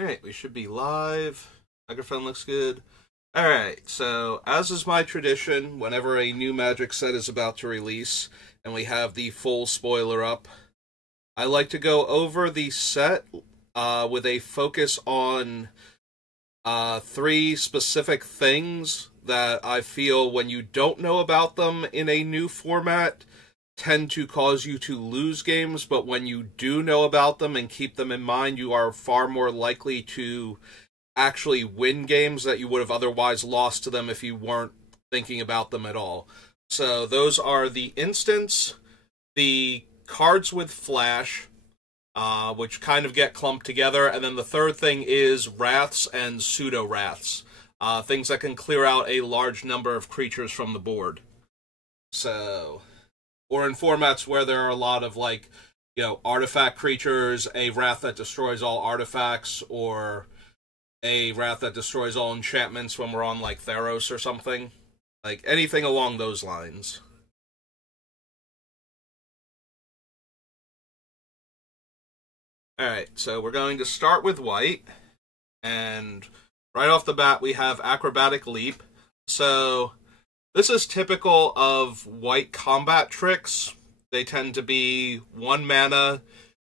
Alright, we should be live. Microphone looks good. Alright, so as is my tradition, whenever a new Magic set is about to release, and we have the full spoiler up, I like to go over the set with a focus on three specific things that I feel when you don't know about them in a new format tend to cause you to lose games, but when you do know about them and keep them in mind, you are far more likely to actually win games that you would have otherwise lost to them if you weren't thinking about them at all. So those are the instants, the cards with flash, which kind of get clumped together, and then the third thing is wraths and pseudo-wraths, things that can clear out a large number of creatures from the board. So, or in formats where there are a lot of, like, you know, artifact creatures, a wrath that destroys all artifacts, or a wrath that destroys all enchantments when we're on, like, Theros or something. Like, anything along those lines. Alright, so we're going to start with white, and right off the bat we have Acrobatic Leap. So this is typical of white combat tricks. They tend to be 1 mana,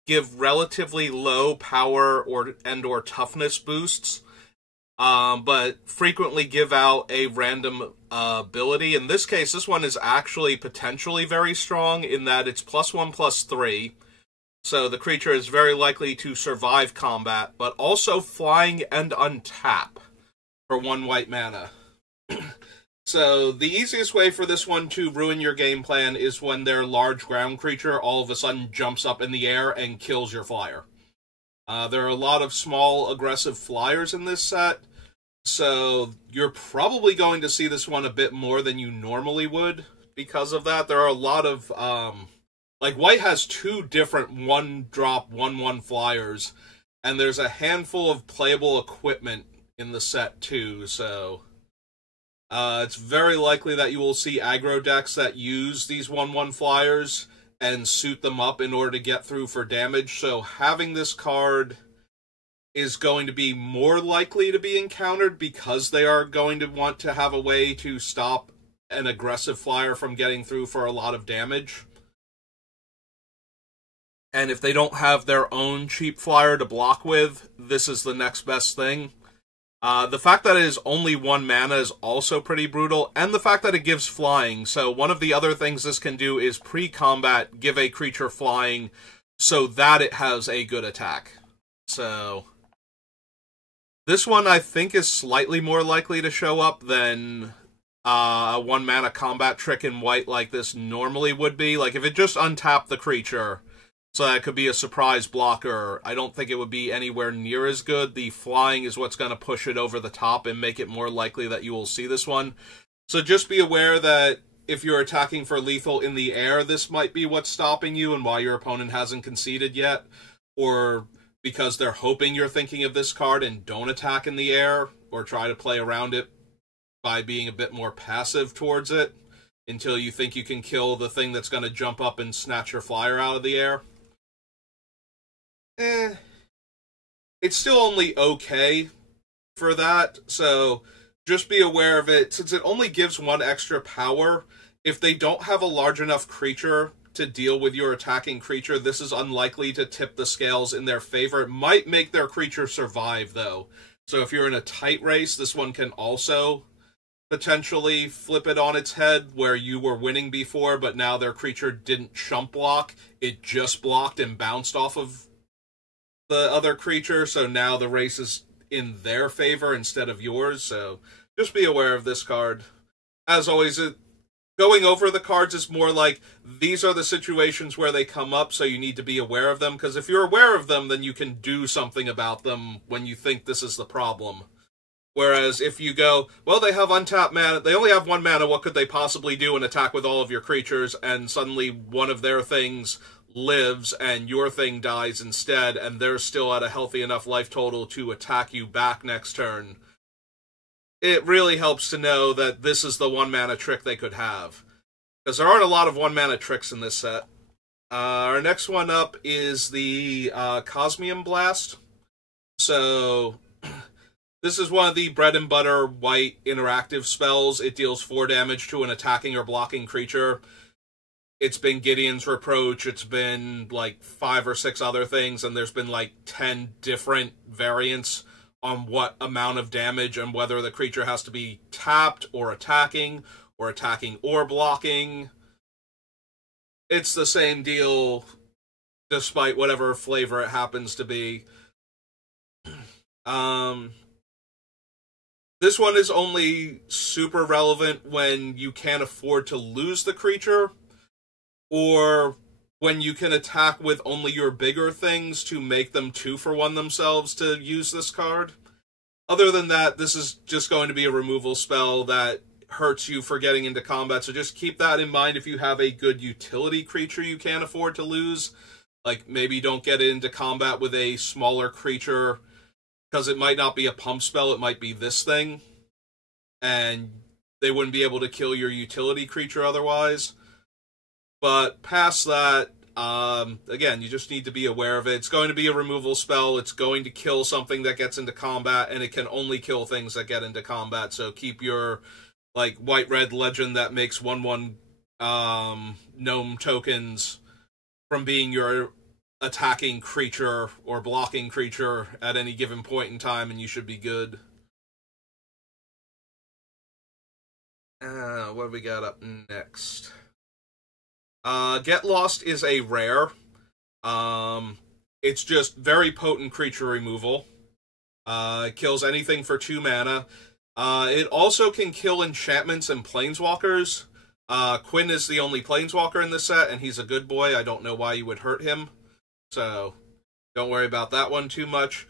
give relatively low power or toughness boosts, but frequently give out a random ability. In this case, this one is actually potentially very strong in that it's +1/+3, so the creature is very likely to survive combat, but also flying and untap for 1 white mana. So the easiest way for this one to ruin your game plan is when their large ground creature all of a sudden jumps up in the air and kills your flyer. There are a lot of small aggressive flyers in this set, so you're probably going to see this one a bit more than you normally would because of that. There are a lot of, like, white has 2 different 1-drop 1/1 flyers, and there's a handful of playable equipment in the set too, so it's very likely that you will see aggro decks that use these 1/1 flyers and suit them up in order to get through for damage, so having this card is going to be more likely to be encountered because they are going to want to have a way to stop an aggressive flyer from getting through for a lot of damage. And if they don't have their own cheap flyer to block with, this is the next best thing. The fact that it is only 1 mana is also pretty brutal, and the fact that it gives flying. So one of the other things this can do is pre-combat give a creature flying so that it has a good attack. So this one I think is slightly more likely to show up than a 1 mana combat trick in white like this normally would be. Like, if it just untapped the creature so that could be a surprise blocker, I don't think it would be anywhere near as good. The flying is what's going to push it over the top and make it more likely that you will see this one. So just be aware that if you're attacking for lethal in the air, this might be what's stopping you and why your opponent hasn't conceded yet. Or because they're hoping you're thinking of this card and don't attack in the air, or try to play around it by being a bit more passive towards it until you think you can kill the thing that's going to jump up and snatch your flyer out of the air. It's still only okay for that, so just be aware of it. Since it only gives 1 extra power, if they don't have a large enough creature to deal with your attacking creature, this is unlikely to tip the scales in their favor. It might make their creature survive, though. So if you're in a tight race, this one can also potentially flip it on its head, where you were winning before, but now their creature didn't chump block. It just blocked and bounced off of the other creature, so now the race is in their favor instead of yours, so just be aware of this card. As always, going over the cards is more like, these are the situations where they come up, so you need to be aware of them, because if you're aware of them, then you can do something about them when you think this is the problem. Whereas if you go, well, they have untapped mana, they only have 1 mana, what could they possibly do and attack with all of your creatures, and suddenly one of their things lives and your thing dies instead, and they're still at a healthy enough life total to attack you back next turn, it really helps to know that this is the 1 mana trick they could have. Because there aren't a lot of 1 mana tricks in this set. Our next one up is the Cosmium Blast. So, this is one of the bread and butter white interactive spells. It deals 4 damage to an attacking or blocking creature. It's been Gideon's Reproach, it's been like 5 or 6 other things, and there's been like 10 different variants on what amount of damage and whether the creature has to be tapped or attacking or blocking. It's the same deal despite whatever flavor it happens to be. This one is only super relevant when you can't afford to lose the creature, or when you can attack with only your bigger things to make them 2-for-1 themselves to use this card. Other than that, this is just going to be a removal spell that hurts you for getting into combat, so just keep that in mind if you have a good utility creature you can't afford to lose. Like, maybe don't get into combat with a smaller creature, because it might not be a pump spell, it might be this thing, and they wouldn't be able to kill your utility creature otherwise. But past that, again, you just need to be aware of it. It's going to be a removal spell, it's going to kill something that gets into combat, and it can only kill things that get into combat, so keep your, like, white-red legend that makes 1/1 gnome tokens from being your attacking creature or blocking creature at any given point in time, and you should be good. What have we got up next? Get Lost is a rare. It's just very potent creature removal. It kills anything for 2 mana. It also can kill enchantments and planeswalkers. Quinn is the only planeswalker in this set, and he's a good boy. I don't know why you would hurt him. So, don't worry about that one too much.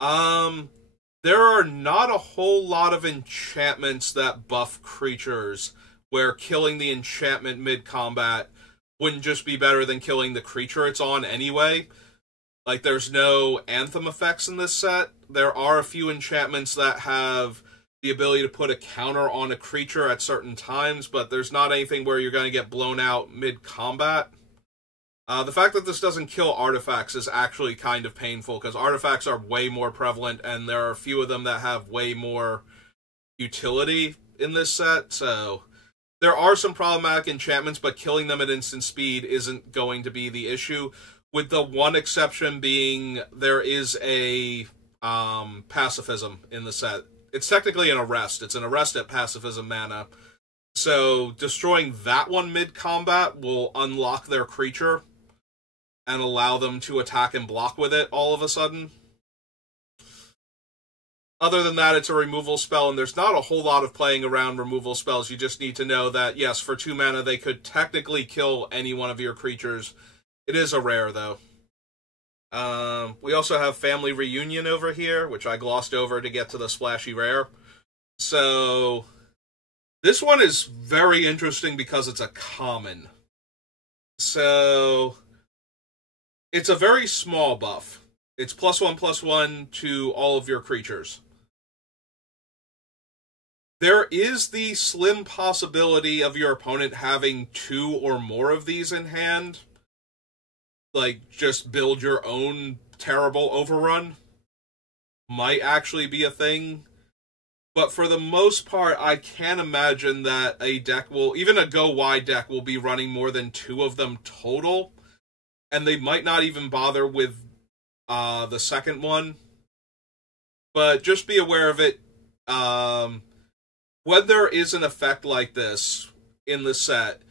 There are not a whole lot of enchantments that buff creatures, where killing the enchantment mid-combat wouldn't just be better than killing the creature it's on anyway. Like, there's no Anthem effects in this set. There are a few enchantments that have the ability to put a counter on a creature at certain times, but there's not anything where you're going to get blown out mid-combat. The fact that this doesn't kill artifacts is actually kind of painful, because artifacts are way more prevalent, and there are a few of them that have way more utility in this set, so there are some problematic enchantments, but killing them at instant speed isn't going to be the issue, with the one exception being there is a pacifism in the set. It's technically an arrest. It's an arrest at pacifism mana. So destroying that one mid-combat will unlock their creature and allow them to attack and block with it all of a sudden. Other than that, it's a removal spell, and there's not a whole lot of playing around removal spells. You just need to know that, yes, for 2 mana, they could technically kill any one of your creatures. It is a rare, though. We also have Family Reunion over here, which I glossed over to get to the splashy rare. So, this one is very interesting because it's a common. So, it's a very small buff. It's +1/+1 to all of your creatures. There is the slim possibility of your opponent having 2 or more of these in hand. Like, just build your own terrible overrun. Might actually be a thing. But for the most part, I can't imagine that a deck will, even a go-wide deck, will be running more than 2 of them total. And they might not even bother with the second one. But just be aware of it. When there is an effect like this in the set,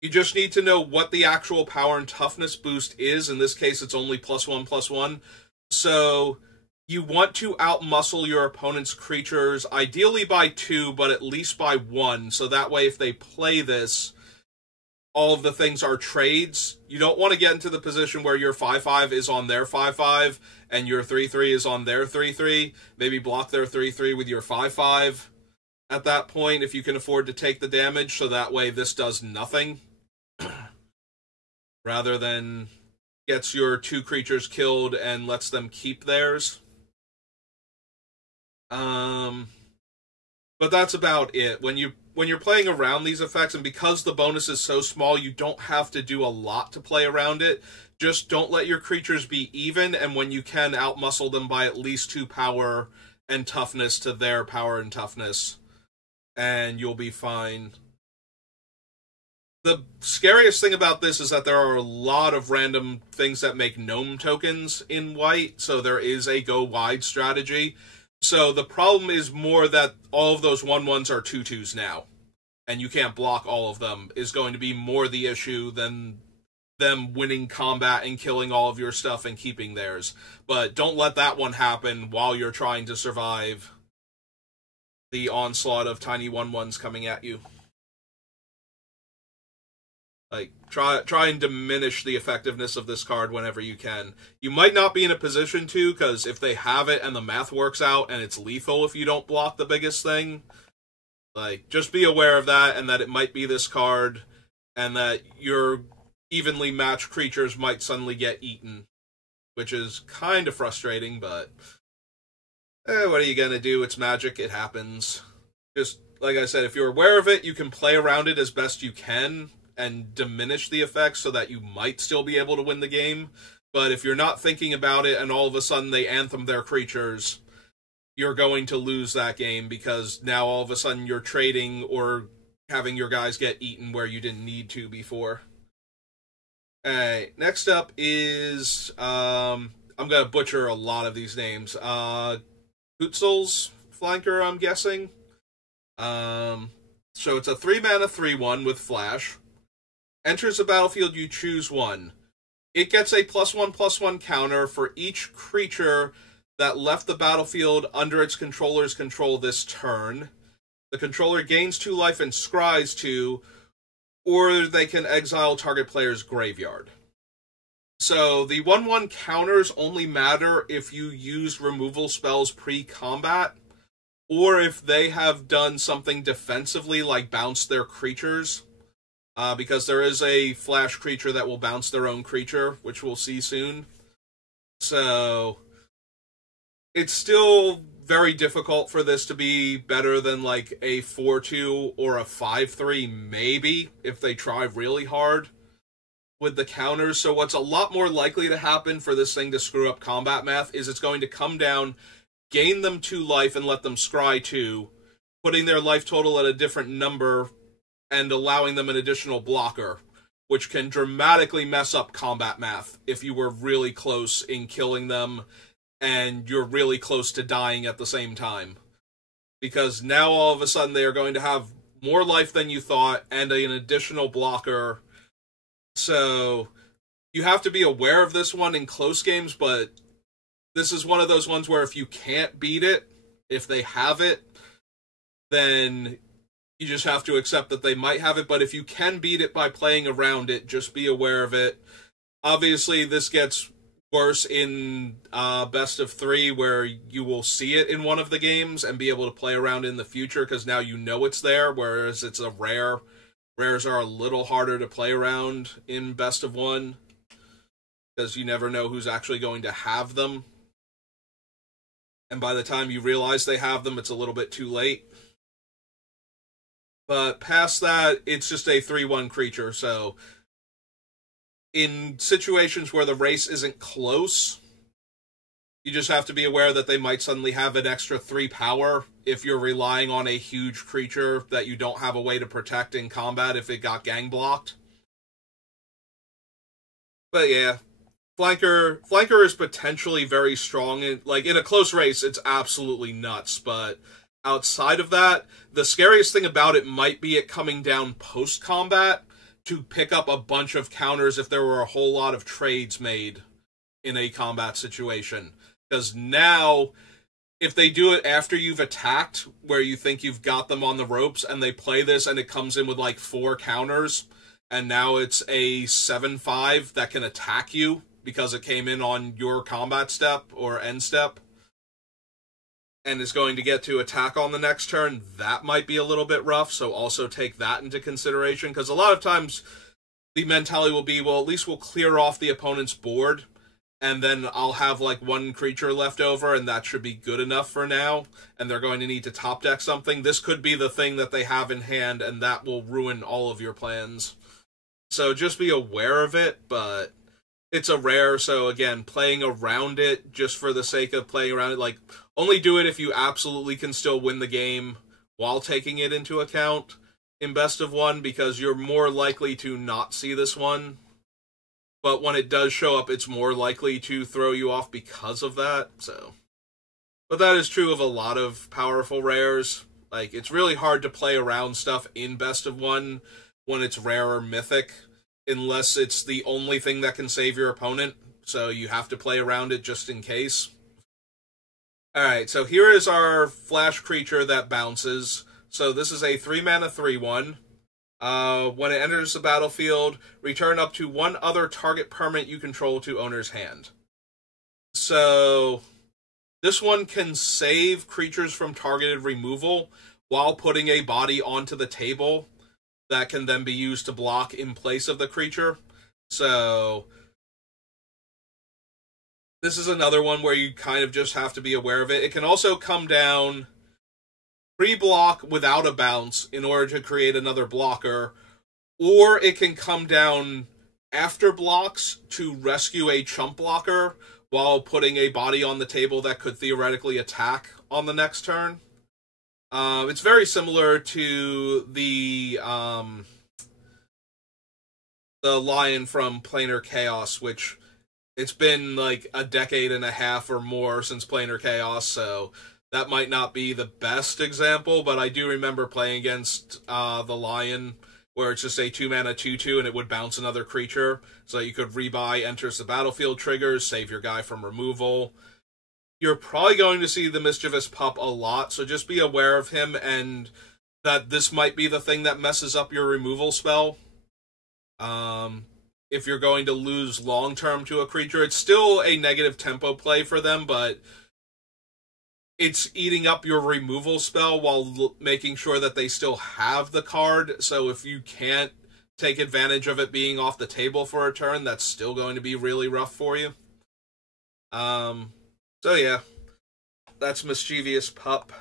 you just need to know what the actual power and toughness boost is. In this case, it's only +1/+1. So you want to outmuscle your opponent's creatures, ideally by 2, but at least by 1. So that way, if they play this, all of the things are trades. You don't want to get into the position where your 5/5 is on their 5/5, and your 3/3 is on their 3/3. Maybe block their 3/3 with your 5/5 at that point, if you can afford to take the damage, so that way this does nothing. Rather than gets your 2 creatures killed and lets them keep theirs. But that's about it. When you're playing around these effects, and because the bonus is so small, you don't have to do a lot to play around it. Just don't let your creatures be even, and when you can, outmuscle them by at least 2 power and toughness to their power and toughness, and you'll be fine. The scariest thing about this is that there are a lot of random things that make gnome tokens in white, so there is a go wide strategy. So the problem is more that all of those 1/1s are 2/2s now, and you can't block all of them, is going to be more the issue than them winning combat and killing all of your stuff and keeping theirs. But don't let that one happen while you're trying to survive the onslaught of tiny 1/1s coming at you. Like, try and diminish the effectiveness of this card whenever you can. You might not be in a position to, because if they have it and the math works out and it's lethal if you don't block the biggest thing, like, just be aware of that, and that it might be this card, and that your evenly matched creatures might suddenly get eaten, which is kind of frustrating, but what are you gonna do? It's Magic, it happens. Just, like I said, if you're aware of it, you can play around it as best you can, and diminish the effects so that you might still be able to win the game. But if you're not thinking about it and all of a sudden they anthem their creatures, you're going to lose that game, because now all of a sudden you're trading or having your guys get eaten where you didn't need to before. Alright, next up is, I'm gonna butcher a lot of these names. Hootsel's Flanker, I'm guessing. So it's a 3-mana 3/1 with Flash. Enters the battlefield, you choose one. It gets a +1/+1 counter for each creature that left the battlefield under its controller's control this turn. The controller gains 2 life and scries 2, or they can exile target player's graveyard. So the 1/1 counters only matter if you use removal spells pre-combat, or if they have done something defensively like bounce their creatures. Because there is a flash creature that will bounce their own creature, which we'll see soon. So it's still very difficult for this to be better than like a 4/2 or a 5/3, maybe, if they try really hard with the counters. So what's a lot more likely to happen for this thing to screw up combat math is it's going to come down, gain them 2 life and let them scry 2, putting their life total at a different number and allowing them an additional blocker, which can dramatically mess up combat math if you were really close in killing them and you're really close to dying at the same time. Because now all of a sudden they are going to have more life than you thought and an additional blocker. So you have to be aware of this one in close games, but this is one of those ones where if you can't beat it, if they have it, then you just have to accept that they might have it. But if you can beat it by playing around it, just be aware of it. Obviously, this gets worse in best of 3, where you will see it in one of the games and be able to play around in the future, because now you know it's there, whereas it's a rare. Rares are a little harder to play around in best of 1, because you never know who's actually going to have them. And by the time you realize they have them, it's a little bit too late. But past that, it's just a 3/1 creature, so in situations where the race isn't close, you just have to be aware that they might suddenly have an extra 3 power if you're relying on a huge creature that you don't have a way to protect in combat if it got gang blocked. But yeah, Flanker is potentially very strong. In a close race, it's absolutely nuts, but outside of that, the scariest thing about it might be it coming down post-combat to pick up a bunch of counters if there were a whole lot of trades made in a combat situation. Because now, if they do it after you've attacked, where you think you've got them on the ropes, and they play this and it comes in with like 4 counters, and now it's a 7/5 that can attack you because it came in on your combat step or end step, and is going to get to attack on the next turn, that might be a little bit rough, so also take that into consideration, because a lot of times the mentality will be, well, at least we'll clear off the opponent's board, and then I'll have like 1 creature left over, and that should be good enough for now, and they're going to need to top deck something. This could be the thing that they have in hand, and that will ruin all of your plans. So just be aware of it, but it's a rare, so again, playing around it just for the sake of playing around it, like, only do it if you absolutely can still win the game while taking it into account in best of one, because you're more likely to not see this one. But when it does show up, it's more likely to throw you off because of that, so. But that is true of a lot of powerful rares. Like, it's really hard to play around stuff in best of one when it's rare or mythic, unless it's the only thing that can save your opponent, so you have to play around it just in case. Alright, so here is our flash creature that bounces. So this is a 3-mana 3/1. When it enters the battlefield, return up to one other target permanent you control to owner's hand. So this one can save creatures from targeted removal while putting a body onto the table that can then be used to block in place of the creature. So this is another one where you kind of just have to be aware of it. It can also come down pre-block without a bounce in order to create another blocker, or it can come down after blocks to rescue a chump blocker while putting a body on the table that could theoretically attack on the next turn. It's very similar to the lion from Planar Chaos, which it's been like a decade and a half or more since Planar Chaos, so that might not be the best example, but I do remember playing against the lion, where it's just a 2-mana 2/2 and it would bounce another creature, so you could rebuy enters the battlefield triggers, save your guy from removal. You're probably going to see the Mischievous Pup a lot, so just be aware of him, and that this might be the thing that messes up your removal spell. If you're going to lose long-term to a creature, it's still a negative tempo play for them, but it's eating up your removal spell while making sure that they still have the card, so if you can't take advantage of it being off the table for a turn, that's still going to be really rough for you. So yeah, that's Mischievous Pup,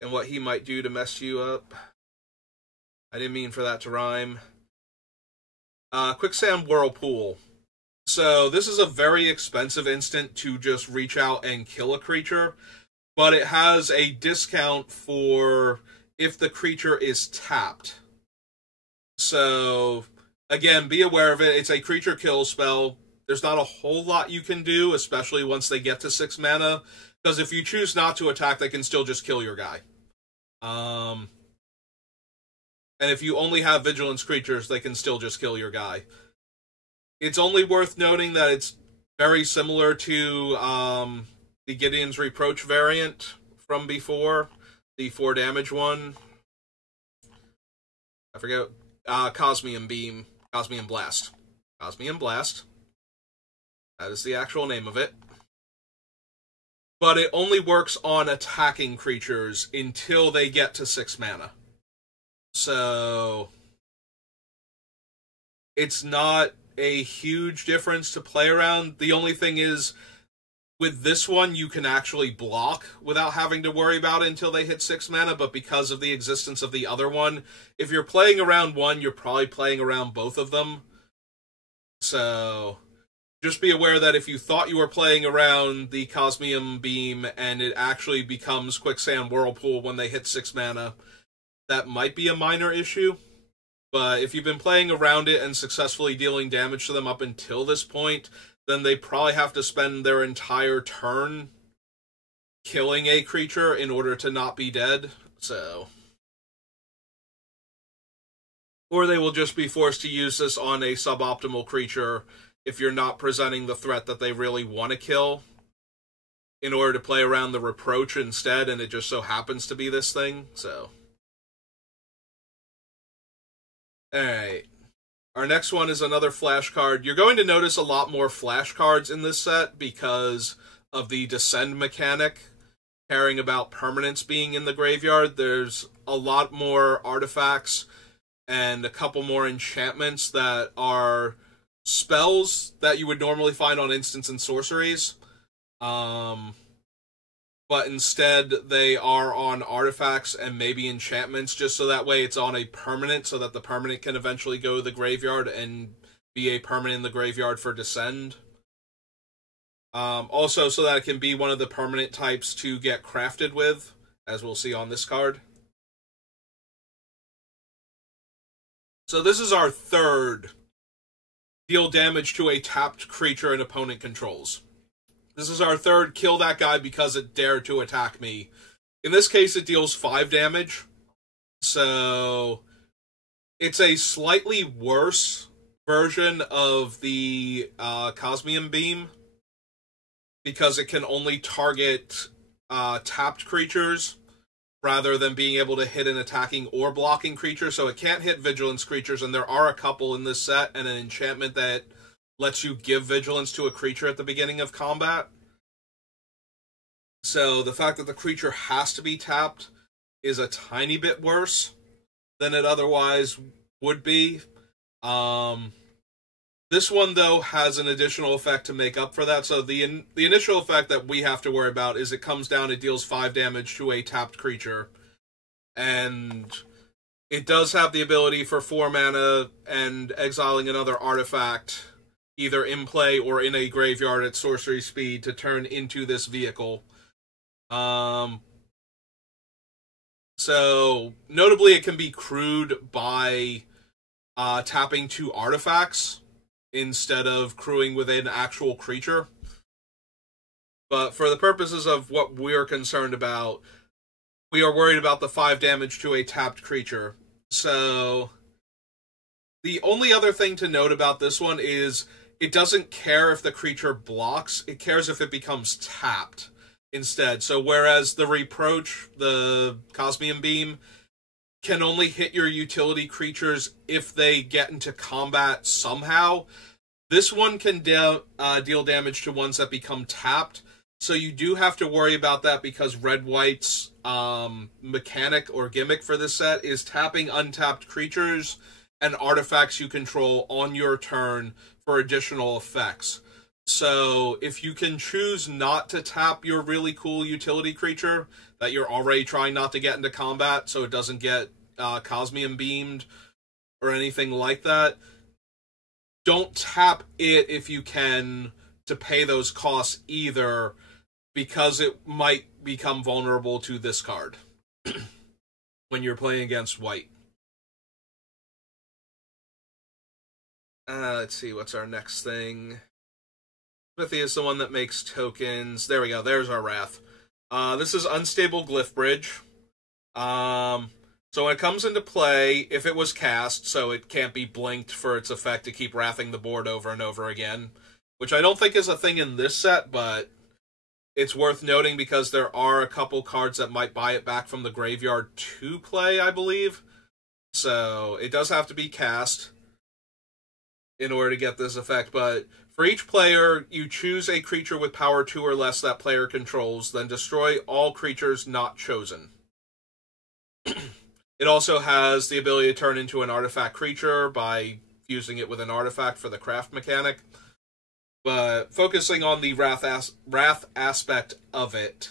and what he might do to mess you up. I didn't mean for that to rhyme. Quicksand Whirlpool. So this is a very expensive instant to just reach out and kill a creature, but it has a discount for if the creature is tapped. So, again, be aware of it. It's a creature kill spell. There's not a whole lot you can do, especially once they get to 6 mana, because if you choose not to attack, they can still just kill your guy. And if you only have Vigilance creatures, they can still just kill your guy. It's only worth noting that it's very similar to the Gideon's Reproach variant from before, the 4 damage one. I forget. Cosmium Beam. Cosmium Blast. Cosmium Blast. That is the actual name of it. But it only works on attacking creatures until they get to 6 mana. So it's not a huge difference to play around. The only thing is, with this one, you can actually block without having to worry about it until they hit 6 mana, but because of the existence of the other one, if you're playing around one, you're probably playing around both of them. So just be aware that if you thought you were playing around the Cosmium Beam and it actually becomes Quicksand Whirlpool when they hit 6 mana, that might be a minor issue. But if you've been playing around it and successfully dealing damage to them up until this point, then they probably have to spend their entire turn killing a creature in order to not be dead. So, or they will just be forced to use this on a suboptimal creature if you're not presenting the threat that they really want to kill, in order to play around the Reproach instead, and it just so happens to be this thing. So, alright. Our next one is another flash card. You're going to notice a lot more flash cards in this set because of the Descend mechanic, caring about permanents being in the graveyard. There's a lot more artifacts and a couple more enchantments that are spells that you would normally find on instants and sorceries. But instead they are on artifacts and maybe enchantments, just so that way it's on a permanent, so that the permanent can eventually go to the graveyard and be a permanent in the graveyard for Descend. Also, so that it can be one of the permanent types to get crafted with, as we'll see on this card. So this is our third deal damage to a tapped creature an opponent controls. This is our third kill that guy because it dared to attack me. In this case, it deals 5 damage. So it's a slightly worse version of the Cosmium Beam, because it can only target tapped creatures rather than being able to hit an attacking or blocking creature. So it can't hit Vigilance creatures, and there are a couple in this set, and an enchantment that lets you give Vigilance to a creature at the beginning of combat. So the fact that the creature has to be tapped is a tiny bit worse than it otherwise would be. This one, though, has an additional effect to make up for that. So the initial effect that we have to worry about is it comes down, it deals 5 damage to a tapped creature. And it does have the ability for 4 mana and exiling another artifact, either in play or in a graveyard at sorcery speed, to turn into this vehicle. So, notably, it can be crewed by tapping 2 artifacts instead of crewing with an actual creature. But for the purposes of what we're concerned about, we are worried about the 5 damage to a tapped creature. So, the only other thing to note about this one is it doesn't care if the creature blocks, it cares if it becomes tapped instead. So whereas the Reproach, the Cosmium Beam, can only hit your utility creatures if they get into combat somehow, this one can deal damage to ones that become tapped. So you do have to worry about that, because Red-White's mechanic or gimmick for this set is tapping untapped creatures and artifacts you control on your turn for additional effects. So if you can choose not to tap your really cool utility creature that you're already trying not to get into combat so it doesn't get Cosmium Beamed or anything like that, don't tap it if you can to pay those costs either, because it might become vulnerable to this card when you're playing against white. Let's see, what's our next thing? Smithy is the one that makes tokens. There we go, there's our Wrath. This is Unstable Glyph Bridge. So when it comes into play, if it was cast, so it can't be blinked for its effect to keep wrathing the board over and over again, which I don't think is a thing in this set, but it's worth noting because there are a couple cards that might buy it back from the graveyard to play, I believe. So it does have to be cast in order to get this effect, but for each player, you choose a creature with power 2 or less that player controls, then destroy all creatures not chosen. It also has the ability to turn into an artifact creature by fusing it with an artifact for the craft mechanic. But focusing on the wrath aspect of it.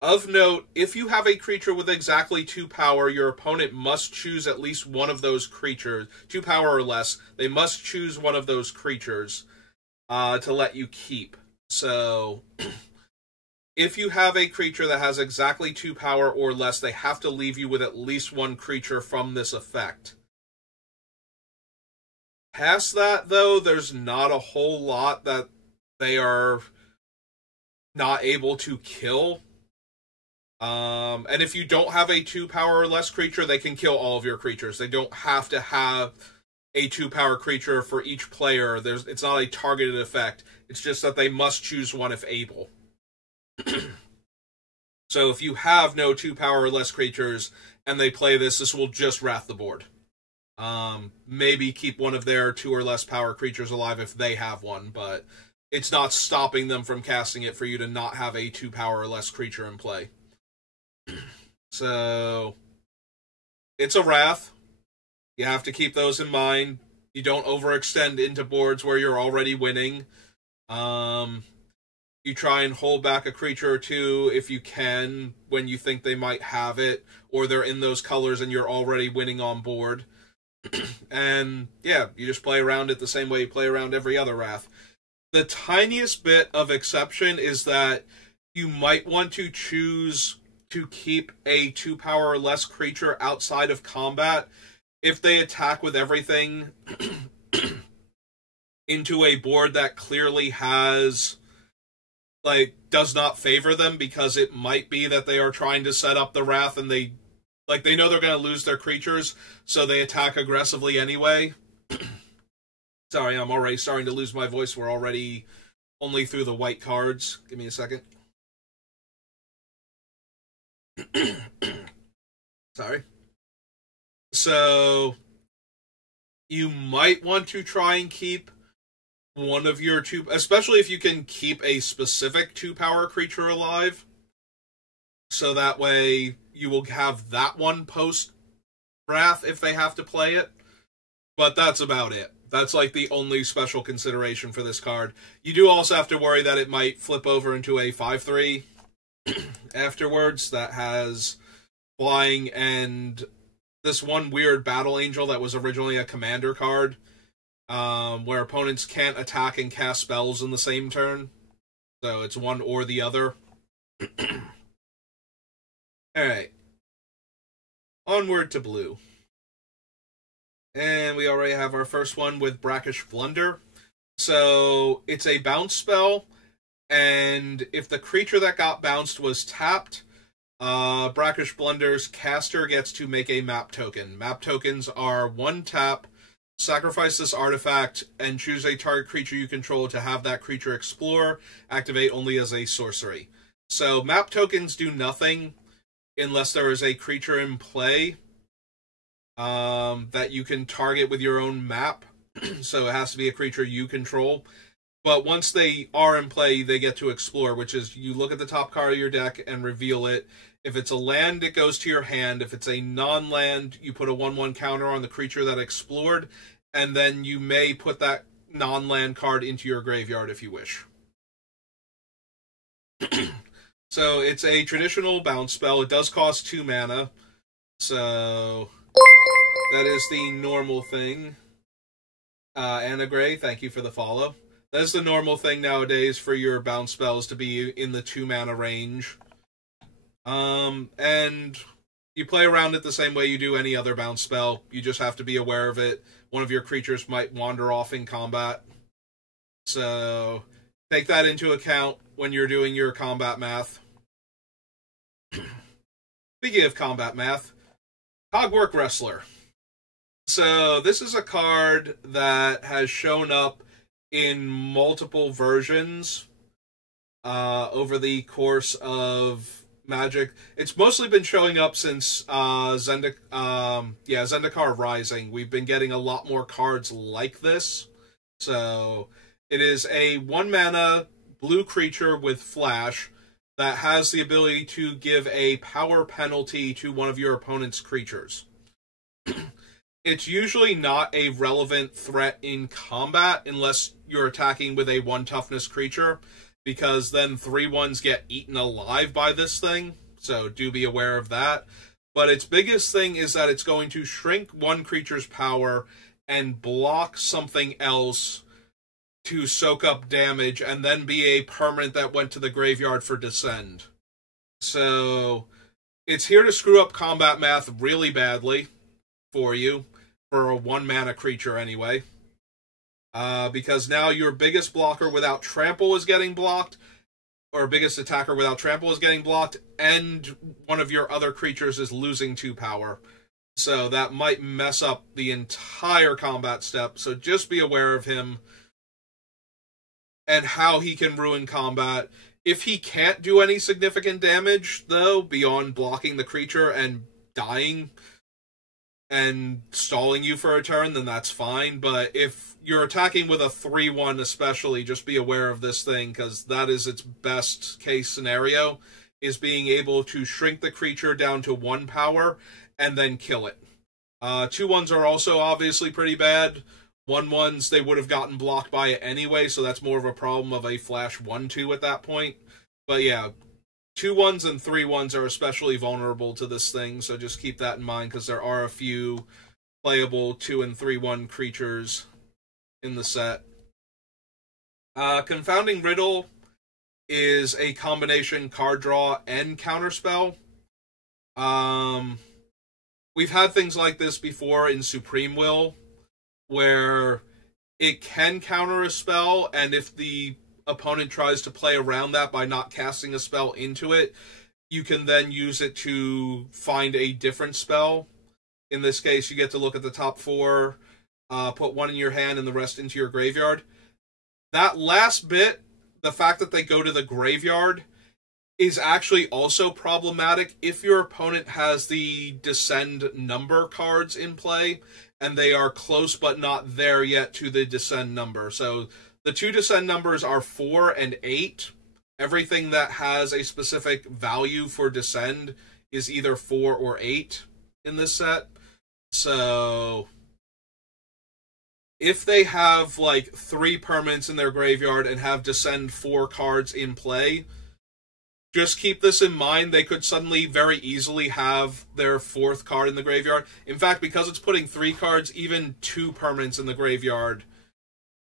Of note, if you have a creature with exactly 2 power, your opponent must choose at least one of those creatures. 2 power or less, they must choose one of those creatures to let you keep. So, if you have a creature that has exactly 2 power or less, they have to leave you with at least 1 creature from this effect. Past that, though, there's not a whole lot that they are not able to kill. And if you don't have a 2 power or less creature, they can kill all of your creatures. They don't have to have a 2 power creature for each player. It's not a targeted effect. It's just that they must choose one if able. So if you have no 2 power or less creatures and they play this, this will just wrath the board. Maybe keep one of their 2 or less power creatures alive if they have one, but it's not stopping them from casting it for you to not have a 2 power or less creature in play. So, it's a wrath. You have to keep those in mind. You don't overextend into boards where you're already winning. You try and hold back a creature or 2 if you can when you think they might have it, or they're in those colors and you're already winning on board. And yeah, you just play around it the same way you play around every other Wrath. The tiniest bit of exception is that you might want to choose to keep a 2-power or less creature outside of combat if they attack with everything into a board that clearly has, like, does not favor them, because it might be that they are trying to set up the Wrath and they know they're going to lose their creatures, so they attack aggressively anyway. Sorry, I'm already starting to lose my voice. We're already only through the white cards. Give me a second. Sorry. So, you might want to try and keep one of your two, especially if you can keep a specific 2-power creature alive. So that way you will have that one post Wrath if they have to play it. But that's about it. That's like the only special consideration for this card. You do also have to worry that it might flip over into a 5/3 afterwards that has flying and this one weird Battle Angel that was originally a commander card, where opponents can't attack and cast spells in the same turn. So it's one or the other. Alright. Onward to blue. And we already have our first one with Brackish Blunder. So it's a bounce spell, and if the creature that got bounced was tapped, Brackish Blunder's caster gets to make a map token. Map tokens are 1 tap, sacrifice this artifact, and choose a target creature you control to have that creature explore, activate only as a sorcery. So map tokens do nothing unless there is a creature in play that you can target with your own map. So it has to be a creature you control. But once they are in play, they get to explore, which is you look at the top card of your deck and reveal it. If it's a land, it goes to your hand. If it's a non-land, you put a 1/1 counter on the creature that explored, and then you may put that non-land card into your graveyard if you wish. So it's a traditional bounce spell. It does cost 2 mana. So that is the normal thing. Anna Gray, thank you for the follow. That's the normal thing nowadays for your bounce spells to be in the 2 mana range. And you play around it the same way you do any other bounce spell. You just have to be aware of it. One of your creatures might wander off in combat. So take that into account when you're doing your combat math. Speaking of combat math, Cogwork Wrestler. So this is a card that has shown up in multiple versions over the course of Magic. It's mostly been showing up since Zendikar Rising. We've been getting a lot more cards like this. So it is a 1 mana blue creature with flash that has the ability to give a power penalty to one of your opponent's creatures. It's usually not a relevant threat in combat unless you're attacking with a 1 toughness creature, because then 3/1s get eaten alive by this thing, so do be aware of that. But its biggest thing is that it's going to shrink one creature's power and block something else to soak up damage, and then be a permanent that went to the graveyard for Descend. So it's here to screw up combat math really badly for you, for a 1 mana creature anyway. Because now your biggest blocker without trample is getting blocked, or biggest attacker without trample is getting blocked, and one of your other creatures is losing 2 power. So that might mess up the entire combat step, so just be aware of him and how he can ruin combat. If he can't do any significant damage, though, beyond blocking the creature and dying and stalling you for a turn, then that's fine. But if you're attacking with a 3/1 especially, just be aware of this thing, because that is its best case scenario, is being able to shrink the creature down to 1 power and then kill it. 2/1s are also obviously pretty bad. 1/1s, they would have gotten blocked by it anyway, so that's more of a problem of a flash 1/2 at that point. But yeah, 2/1s and 3/1s are especially vulnerable to this thing, so just keep that in mind, because there are a few playable 2 and 3/1 creatures in the set. Confounding Riddle is a combination card draw and counterspell. We've had things like this before in Supreme Will, where it can counter a spell, and if the opponent tries to play around that by not casting a spell into it, you can then use it to find a different spell. In this case, you get to look at the top 4, put 1 in your hand and the rest into your graveyard. That last bit, the fact that they go to the graveyard, is actually also problematic if your opponent has the Descend number cards in play, and they are close but not there yet to the Descend number. So the 2 Descend numbers are 4 and 8. Everything that has a specific value for Descend is either 4 or 8 in this set. So if they have like 3 permanents in their graveyard and have Descend 4 cards in play, just keep this in mind. They could suddenly very easily have their 4th card in the graveyard. In fact, because it's putting 3 cards, even 2 permanents in the graveyard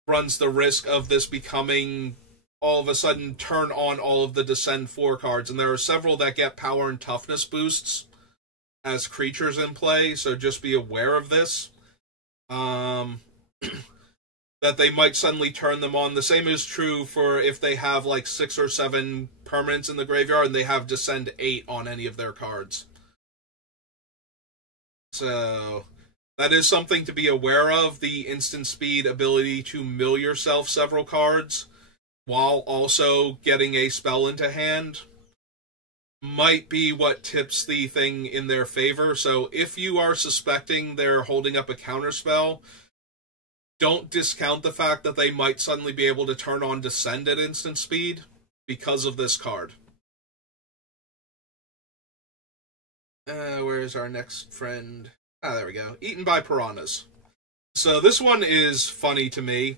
runs the risk of this becoming all of a sudden turn on all of the Descend 4 cards. And there are several that get power and toughness boosts as creatures in play, so just be aware of this. That they might suddenly turn them on. The same is true for if they have like 6 or 7 permanents in the graveyard and they have Descend 8 on any of their cards. So that is something to be aware of, the instant speed ability to mill yourself several cards while also getting a spell into hand might be what tips the thing in their favor. So if you are suspecting they're holding up a counterspell, don't discount the fact that they might suddenly be able to turn on Descend at instant speed because of this card. Where's our next friend? Ah, there we go. Eaten by Piranhas. So this one is funny to me.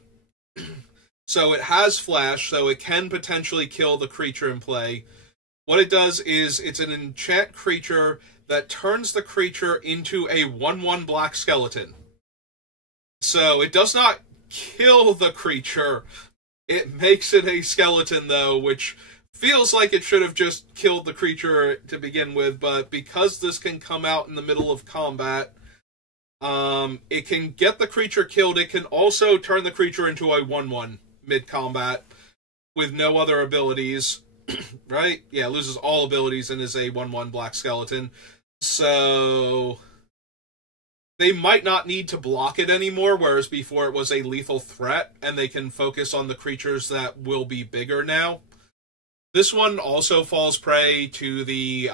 So it has flash, so it can potentially kill the creature in play. What it does is it's an enchant creature that turns the creature into a 1/1 black skeleton. So it does not kill the creature. It makes it a skeleton, though, which feels like it should have just killed the creature to begin with, but because this can come out in the middle of combat, it can get the creature killed. It can also turn the creature into a 1/1 mid-combat with no other abilities, right? Yeah, loses all abilities and is a 1/1 black skeleton. So they might not need to block it anymore, whereas before it was a lethal threat, and they can focus on the creatures that will be bigger now. This one also falls prey to the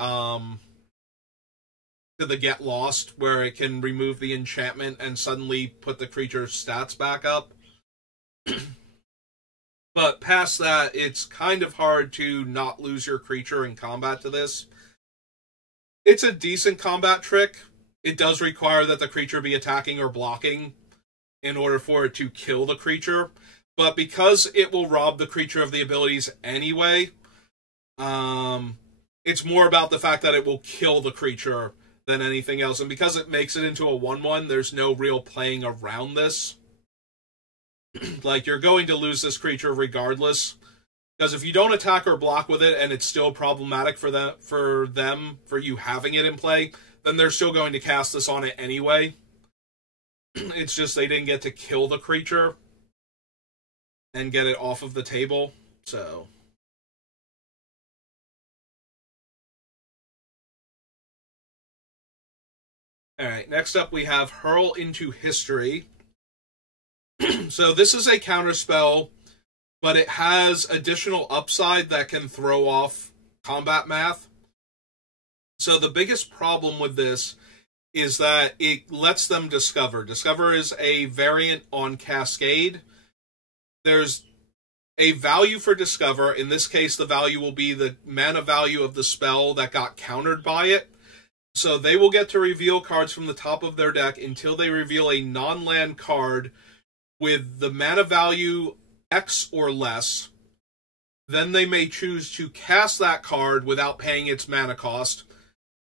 Get Lost, where it can remove the enchantment and suddenly put the creature's stats back up. But past that, it's kind of hard to not lose your creature in combat to this. It's a decent combat trick. It does require that the creature be attacking or blocking in order for it to kill the creature. But because it will rob the creature of the abilities anyway, it's more about the fact that it will kill the creature than anything else. And because it makes it into a 1/1, there's no real playing around this. Like, you're going to lose this creature regardless. Because if you don't attack or block with it and it's still problematic for you having it in play, then they're still going to cast this on it anyway. It's just they didn't get to kill the creature and get it off of the table. So alright, next up we have Hurl into History. So this is a counterspell, but it has additional upside that can throw off combat math. So the biggest problem with this is that it lets them discover. Discover is a variant on Cascade. There's a value for Discover. In this case, the value will be the mana value of the spell that got countered by it. So they will get to reveal cards from the top of their deck until they reveal a non-land card with the mana value X or less. Then they may choose to cast that card without paying its mana cost.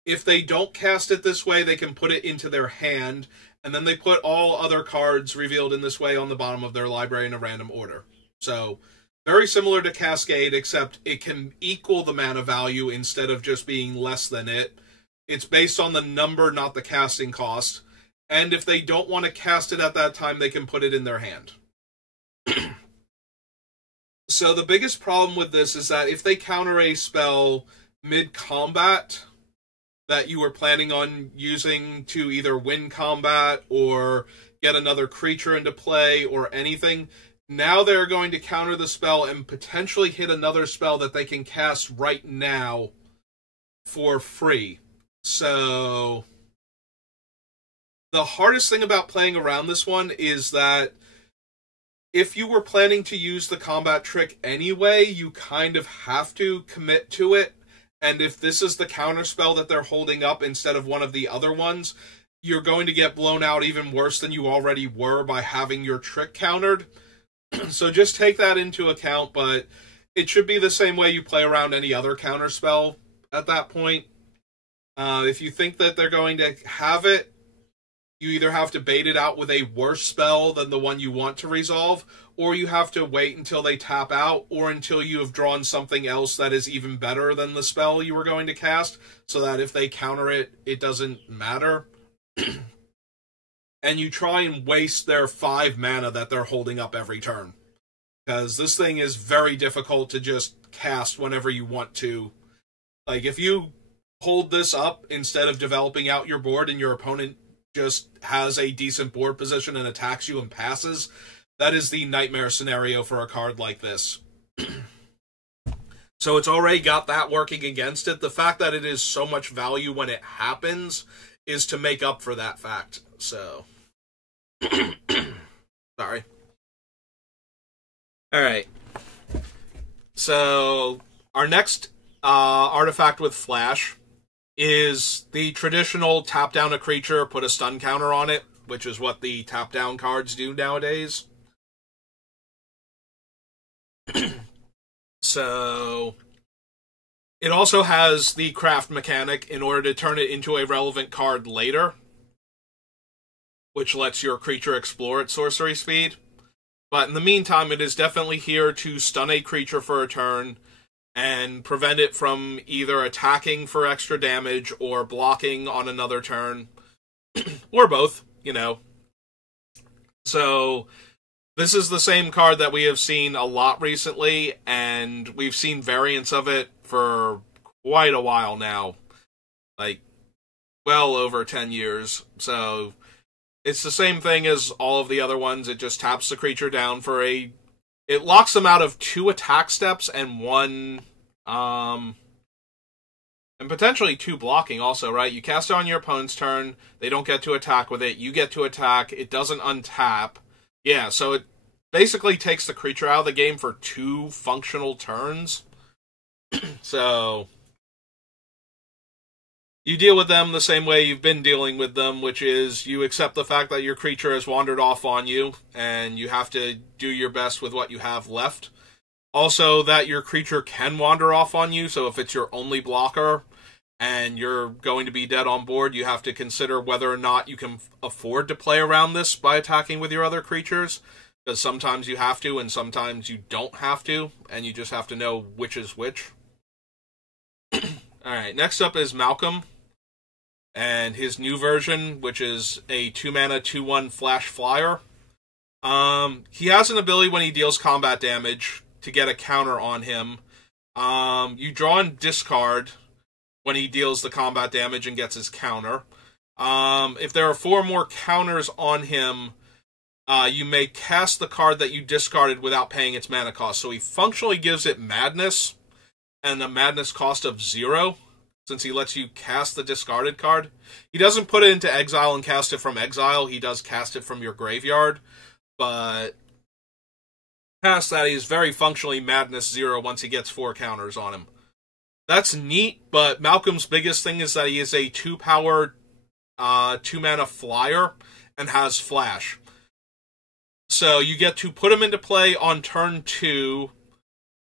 If they don't cast it this way, they can put it into their hand, and then they put all other cards revealed in this way on the bottom of their library in a random order. So, very similar to Cascade, except it can equal the mana value instead of just being less than it. It's based on the number, not the casting cost. And if they don't want to cast it at that time, they can put it in their hand. So the biggest problem with this is that if they counter a spell mid-combat that you were planning on using to either win combat or get another creature into play or anything, now they're going to counter the spell and potentially hit another spell that they can cast right now for free. So the hardest thing about playing around this one is that if you were planning to use the combat trick anyway, you kind of have to commit to it. And if this is the counterspell that they're holding up instead of one of the other ones, you're going to get blown out even worse than you already were by having your trick countered. So just take that into account, but it should be the same way you play around any other counterspell at that point. If you think that they're going to have it, you either have to bait it out with a worse spell than the one you want to resolve, or you have to wait until they tap out, or until you have drawn something else that is even better than the spell you were going to cast, so that if they counter it, it doesn't matter. And you try and waste their 5 mana that they're holding up every turn. Because this thing is very difficult to just cast whenever you want to. Like, if you hold this up instead of developing out your board and your opponent just has a decent board position and attacks you and passes, that is the nightmare scenario for a card like this. So it's already got that working against it. The fact that it is so much value when it happens is to make up for that fact. So, sorry. Alright. So, our next artifact with Flash is the traditional tap down a creature, put a stun counter on it, which is what the tap down cards do nowadays. So, it also has the craft mechanic in order to turn it into a relevant card later, which lets your creature explore at sorcery speed. But in the meantime, it is definitely here to stun a creature for a turn and prevent it from either attacking for extra damage or blocking on another turn, or both, you know. So, this is the same card that we have seen a lot recently, and we've seen variants of it for quite a while now. Like, well over 10 years. So, it's the same thing as all of the other ones. It just taps the creature down for a... It locks them out of 2 attack steps and 1... and potentially 2 blocking also, right? You cast it on your opponent's turn. They don't get to attack with it. You get to attack. It doesn't untap. Yeah, so it basically takes the creature out of the game for 2 functional turns. So, you deal with them the same way you've been dealing with them, which is you accept the fact that your creature has wandered off on you, and you have to do your best with what you have left. Also, that your creature can wander off on you, so if it's your only blocker, and you're going to be dead on board, you have to consider whether or not you can afford to play around this by attacking with your other creatures, because sometimes you have to, and sometimes you don't have to, and you just have to know which is which. Alright, next up is Malcolm, and his new version, which is a 2-mana, 2/1 Flash Flyer. He has an ability when he deals combat damage to get a counter on him. You draw and discard when he deals the combat damage and gets his counter. If there are 4 more counters on him, you may cast the card that you discarded without paying its mana cost. So he functionally gives it Madness, and a Madness cost of 0, since he lets you cast the discarded card. He doesn't put it into exile and cast it from exile. He does cast it from your graveyard, but past that, he's very functionally Madness 0 once he gets 4 counters on him. That's neat, but Malcolm's biggest thing is that he is a 2-power, 2-mana flyer and has Flash. So you get to put him into play on turn 2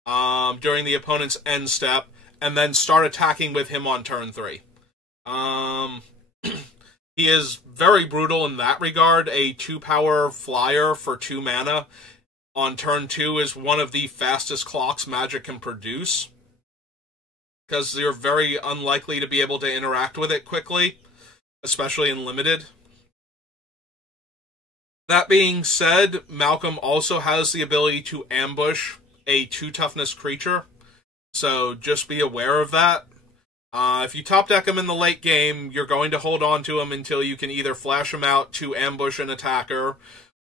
during the opponent's end step, and then start attacking with him on turn 3. He is very brutal in that regard. A 2-power flyer for 2 mana on turn 2 is one of the fastest clocks Magic can produce, because you're very unlikely to be able to interact with it quickly, especially in Limited. That being said, Malcolm also has the ability to ambush a 2-toughness creature, so just be aware of that. If you top deck him in the late game, you're going to hold on to him until you can either flash him out to ambush an attacker,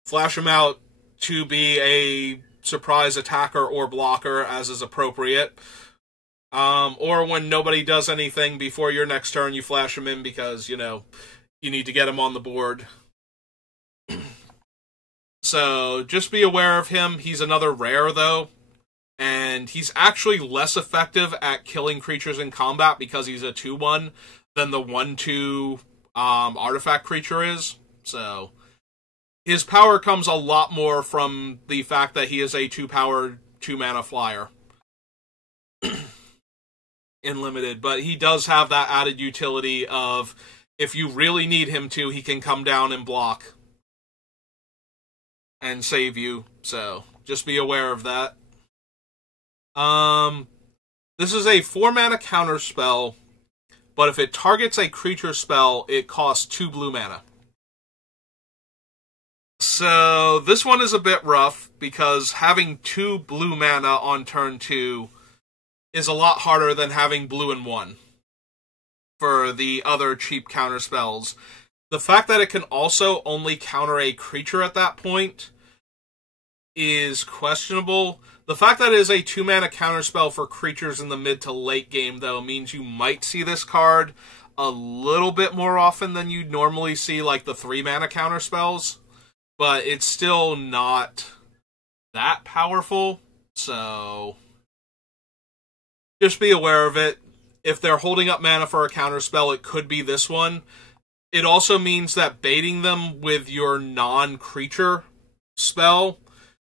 flash him out to be a surprise attacker or blocker, as is appropriate, or when nobody does anything before your next turn, you flash him in because, you need to get him on the board. So just be aware of him. He's another rare, though, and he's actually less effective at killing creatures in combat because he's a 2/1 than the 1/2 artifact creature is. So his power comes a lot more from the fact that he is a 2-power, 2-mana flyer in Limited, but he does have that added utility of, if you really need him to, he can come down and block and save you, so just be aware of that. This is a 4-mana counter spell, but if it targets a creature spell, it costs 2 blue mana. So this one is a bit rough, because having 2 blue mana on turn 2 is a lot harder than having blue and 1 for the other cheap counter spells. The fact that it can also only counter a creature at that point is questionable. The fact that it is a 2-mana counterspell for creatures in the mid to late game, though, means you might see this card a little bit more often than you'd normally see, like, the 3-mana counterspells. But it's still not that powerful, so just be aware of it. If they're holding up mana for a counterspell, it could be this one. It also means that baiting them with your non-creature spell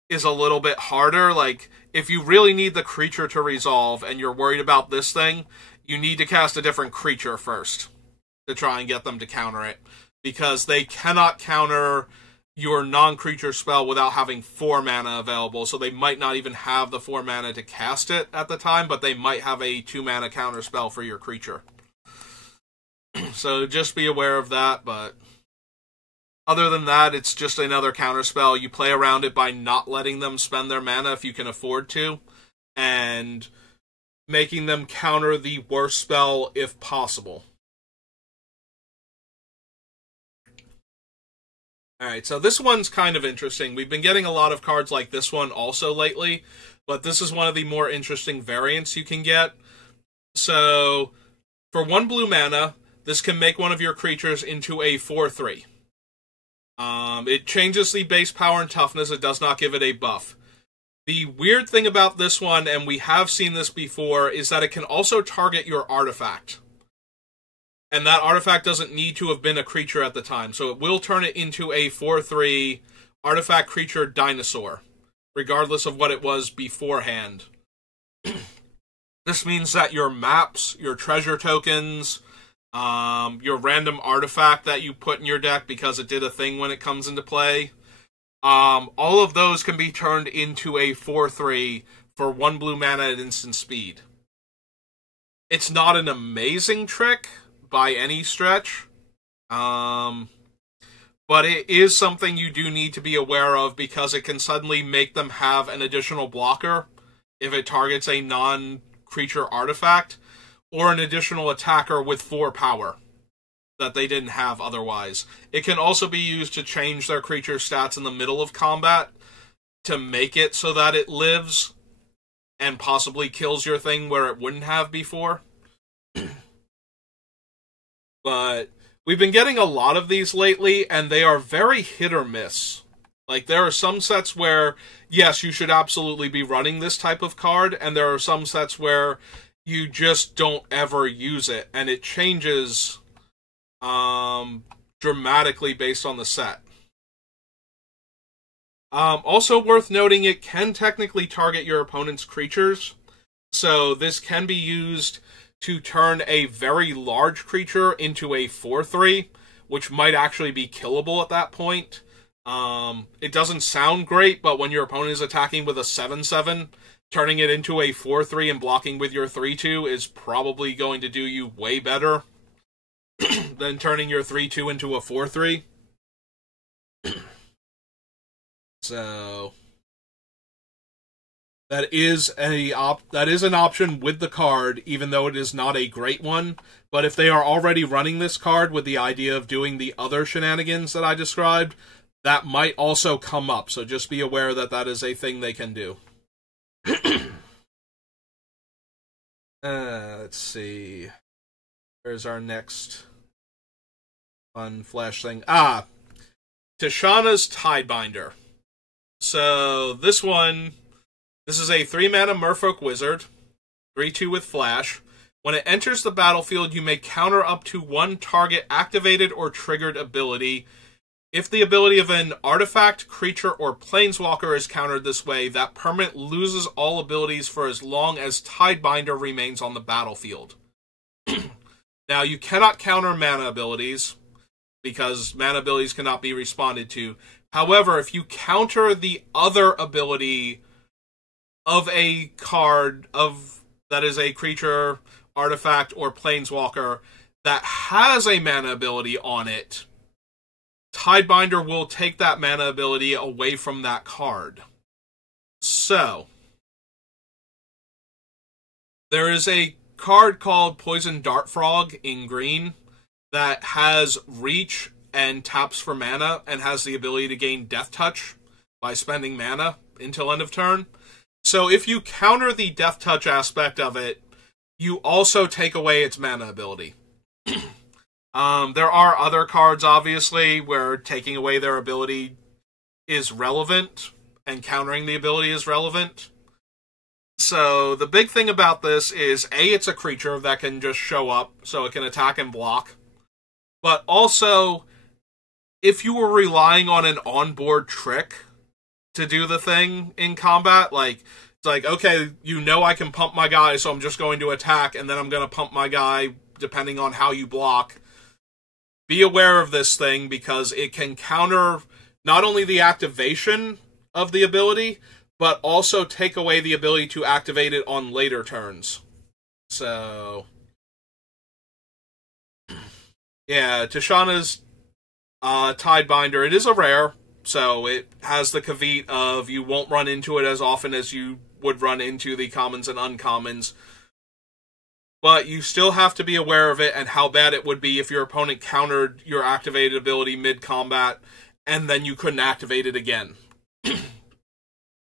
is a little bit harder. Like, if you really need the creature to resolve and you're worried about this thing, you need to cast a different creature first to try and get them to counter it, because they cannot counter your non-creature spell without having 4 mana available, so they might not even have the 4 mana to cast it at the time, but they might have a 2-mana counter spell for your creature. So just be aware of that, but other than that, it's just another counterspell. You play around it by not letting them spend their mana if you can afford to, and making them counter the worst spell if possible. Alright, so this one's kind of interesting. We've been getting a lot of cards like this one also lately, but this is one of the more interesting variants you can get. So, for 1 blue mana, this can make one of your creatures into a 4/3. It changes the base power and toughness. It does not give it a buff. The weird thing about this one, and we have seen this before, is that it can also target your artifact. And that artifact doesn't need to have been a creature at the time, so it will turn it into a 4/3 artifact creature dinosaur, regardless of what it was beforehand. This means that your maps, your treasure tokens, your random artifact that you put in your deck because it did a thing when it comes into play, all of those can be turned into a 4/3 for 1 blue mana at instant speed. It's not an amazing trick by any stretch, but it is something you do need to be aware of, because it can suddenly make them have an additional blocker if it targets a non-creature artifact, or an additional attacker with 4 power that they didn't have otherwise. It can also be used to change their creature stats in the middle of combat to make it so that it lives and possibly kills your thing where it wouldn't have before. But we've been getting a lot of these lately, and they are very hit or miss. Like, there are some sets where, yes, you should absolutely be running this type of card, and there are some sets where you just don't ever use it, and it changes dramatically based on the set. Also worth noting, it can technically target your opponent's creatures, so this can be used to turn a very large creature into a 4/3, which might actually be killable at that point. It doesn't sound great, but when your opponent is attacking with a 7/7, turning it into a 4/3 and blocking with your 3/2 is probably going to do you way better than turning your 3/2 into a 4/3. So that is an option with the card, even though it is not a great one. But if they are already running this card with the idea of doing the other shenanigans that I described, that might also come up. So just be aware that that is a thing they can do. Let's see. Where's our next fun flash thing? Tishana's Tidebinder. So this is a 3-mana Merfolk Wizard, 3/2 with Flash. When it enters the battlefield, you may counter up to one target activated or triggered ability. If the ability of an artifact, creature, or planeswalker is countered this way, that permanent loses all abilities for as long as Tidebinder remains on the battlefield. Now, you cannot counter mana abilities, because mana abilities cannot be responded to. However, if you counter the other ability of a card that is a creature, artifact, or planeswalker that has a mana ability on it, Tidebinder will take that mana ability away from that card. So, there is a card called Poison Dart Frog in green that has reach and taps for mana and has the ability to gain Death Touch by spending mana until end of turn. So if you counter the Death Touch aspect of it, you also take away its mana ability. There are other cards, obviously, where taking away their ability is relevant and countering the ability is relevant. So the big thing about this is, A, it's a creature that can just show up, so it can attack and block. But also, if you were relying on an onboard trick to do the thing in combat, it's like, okay, I can pump my guy, so I'm just going to attack, and then I'm going to pump my guy depending on how you block. Be aware of this thing, because it can counter not only the activation of the ability, but also take away the ability to activate it on later turns. So, yeah, Tishana's Tidebinder, it is a rare, so it has the caveat of you won't run into it as often as you would run into the commons and uncommons. But you still have to be aware of it and how bad it would be if your opponent countered your activated ability mid-combat and then you couldn't activate it again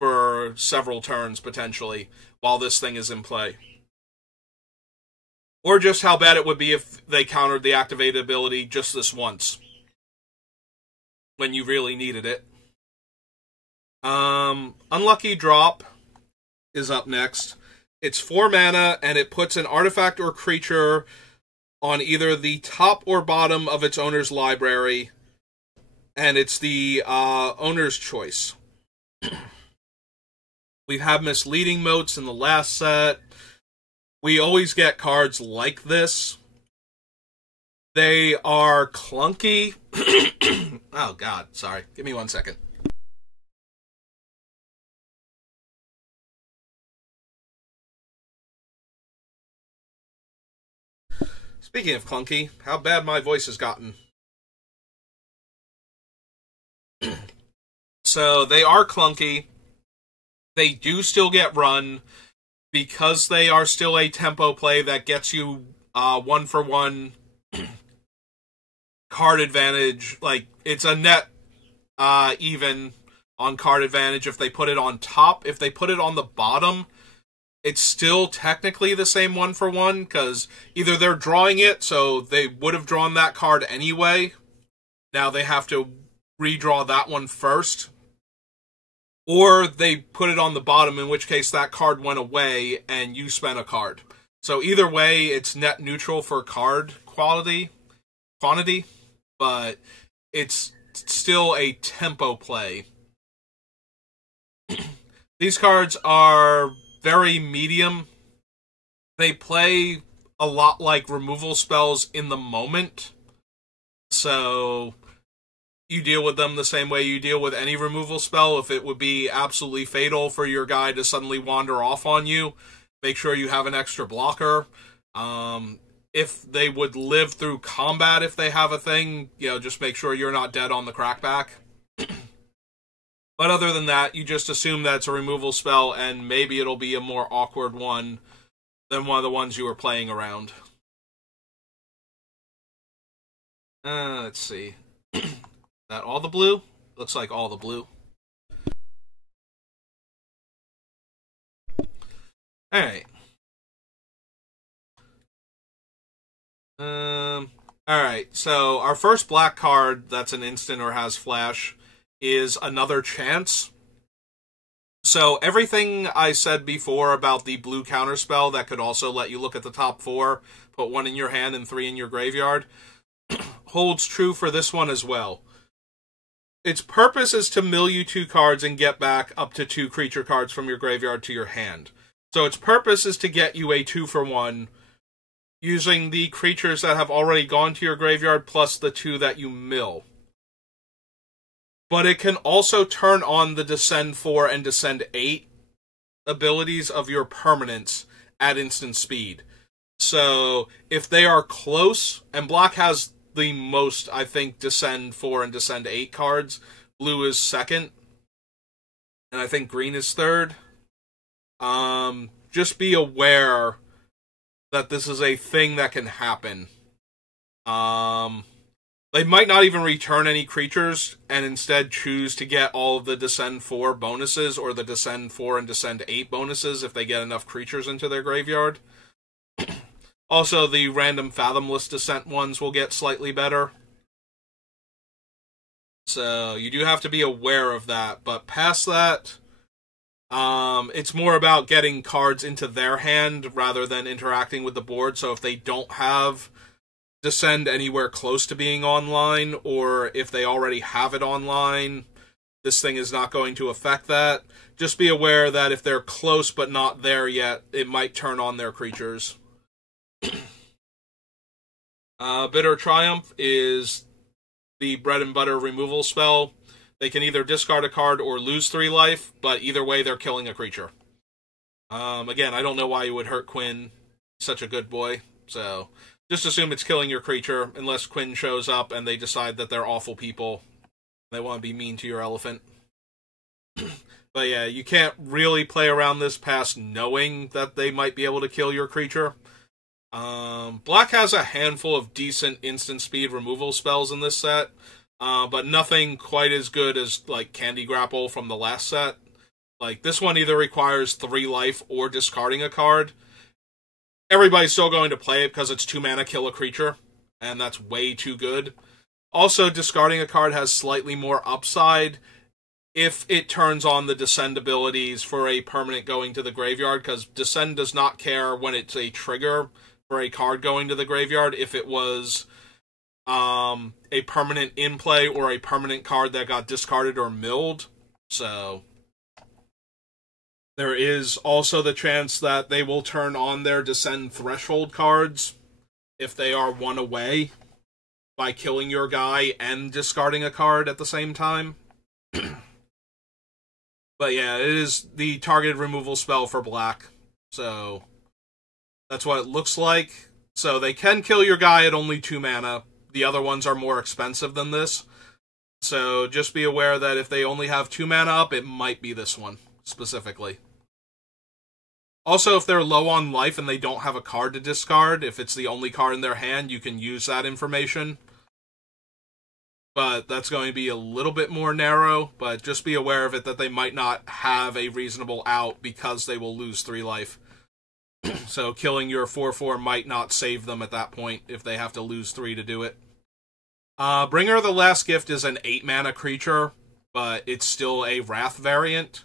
for several turns, potentially, while this thing is in play. Or just how bad it would be if they countered the activated ability just this once, when you really needed it. Unlucky Drop is up next. It's 4 mana, and it puts an artifact or creature on either the top or bottom of its owner's library, and it's the owner's choice. We have misleading motes in the last set. We always get cards like this. They are clunky. Oh, God, sorry. Give me 1 second. Speaking of clunky, how bad my voice has gotten. So, they are clunky. They do still get run, because they are still a tempo play that gets you 1-for-1 card advantage. It's a net even on card advantage if they put it on top. If they put it on the bottom, it's still technically the same 1-for-1, because either they're drawing it, so they would have drawn that card anyway. Now they have to redraw that one first. Or they put it on the bottom, in which case that card went away and you spent a card. So either way, it's net neutral for card quantity, but it's still a tempo play. These cards are very medium. They play a lot like removal spells in the moment. So you deal with them the same way you deal with any removal spell. If it would be absolutely fatal for your guy to suddenly wander off on you, make sure you have an extra blocker. If they would live through combat, if they have a thing, just make sure you're not dead on the crackback. But other than that, you just assume that it's a removal spell, and maybe it'll be a more awkward one than one of the ones you were playing around. Let's see. That all the blue? Looks like all the blue. Alright. Alright, so our first black card that's an instant or has flash is Another Chance. So everything I said before about the blue counterspell that could also let you look at the top 4, put 1 in your hand and 3 in your graveyard, holds true for this one as well. Its purpose is to mill you 2 cards and get back up to 2 creature cards from your graveyard to your hand. So its purpose is to get you a 2-for-1 using the creatures that have already gone to your graveyard plus the 2 that you mill. But it can also turn on the Descend 4 and Descend 8 abilities of your permanents at instant speed. So if they are close, and black has the most, I think, Descend 4 and Descend 8 cards. Blue is second. And I think green is third. Just be aware that this is a thing that can happen. They might not even return any creatures, and instead choose to get all of the Descend 4 bonuses, or the Descend 4 and Descend 8 bonuses if they get enough creatures into their graveyard. Also, the random Fathomless Descent ones will get slightly better. So, you do have to be aware of that, but past that, it's more about getting cards into their hand rather than interacting with the board. So if they don't have Descend anywhere close to being online, or if they already have it online, this thing is not going to affect that. Just be aware that if they're close but not there yet, it might turn on their creatures. Bitter Triumph is the bread and butter removal spell. They can either discard a card or lose 3 life, but either way they're killing a creature. Again, I don't know why you would hurt Quinn. He's such a good boy. So just assume it's killing your creature, unless Quinn shows up and they decide that they're awful people. They want to be mean to your elephant. But yeah, you can't really play around this past knowing that they might be able to kill your creature. Black has a handful of decent instant speed removal spells in this set, but nothing quite as good as like Candy Grapple from the last set. Like, this one either requires 3 life or discarding a card. Everybody's still going to play it because it's 2 mana, kill a creature, and that's way too good. Also, discarding a card has slightly more upside if it turns on the Descend abilities for a permanent going to the graveyard, because Descend does not care when it's a trigger for a card going to the graveyard if it was a permanent in play or a permanent card that got discarded or milled. So there is also the chance that they will turn on their Descend threshold cards if they are 1 away by killing your guy and discarding a card at the same time. But yeah, it is the targeted removal spell for black. So that's what it looks like. So they can kill your guy at only 2 mana. The other ones are more expensive than this. So just be aware that if they only have 2 mana up, it might be this one, specifically. Also, if they're low on life and they don't have a card to discard, if it's the only card in their hand, you can use that information. But that's going to be a little bit more narrow, but just be aware of it that they might not have a reasonable out because they will lose 3 life. So killing your 4/4 might not save them at that point if they have to lose 3 to do it. Bringer of the Last Gift is an 8 mana creature, but it's still a Wrath variant.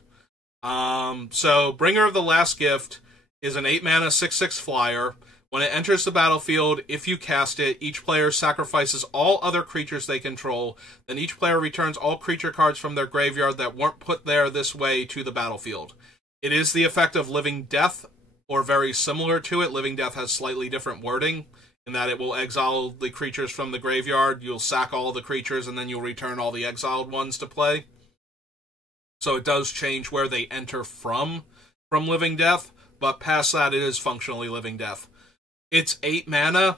So Bringer of the Last Gift is an 8 mana 6/6 flyer. When it enters the battlefield, if you cast it, each player sacrifices all other creatures they control. Then each player returns all creature cards from their graveyard that weren't put there this way to the battlefield. It is the effect of Living Death, or very similar to it. Living Death has slightly different wording in that it will exile the creatures from the graveyard. You'll sack all the creatures, and then you'll return all the exiled ones to play. So it does change where they enter from Living Death, but past that, it is functionally Living Death. It's 8 mana.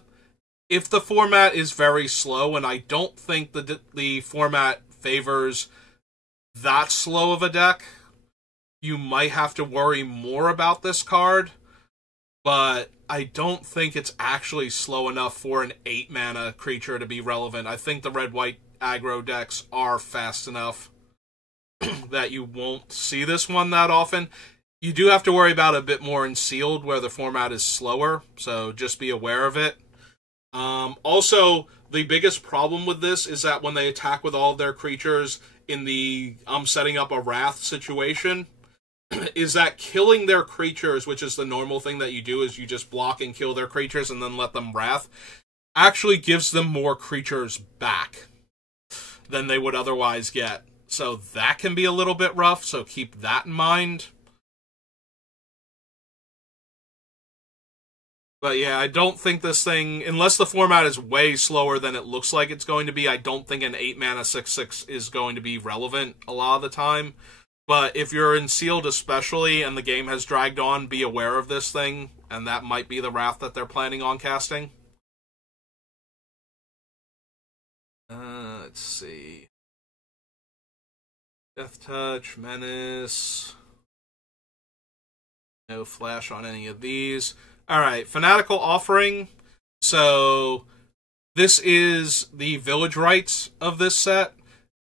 If the format is very slow, and I don't think the format favors that slow of a deck, you might have to worry more about this card, but I don't think it's actually slow enough for an 8 mana creature to be relevant. I think the red-white aggro decks are fast enough that you won't see this one that often. You do have to worry about it a bit more in Sealed, where the format is slower, so just be aware of it. Also, the biggest problem with this is that when they attack with all of their creatures in the setting up a Wrath situation, is that killing their creatures, which is the normal thing that you do, is you just block and kill their creatures and then let them Wrath, actually gives them more creatures back than they would otherwise get. So that can be a little bit rough, so keep that in mind. But yeah, I don't think this thing, unless the format is way slower than it looks like it's going to be, I don't think an 8 mana 6/6 is going to be relevant a lot of the time. But if you're in Sealed especially, and the game has dragged on, be aware of this thing, and that might be the Wrath that they're planning on casting. Let's see. Death Touch, Menace. No flash on any of these. Alright, Fanatical Offering. So, this is the Village Rites of this set.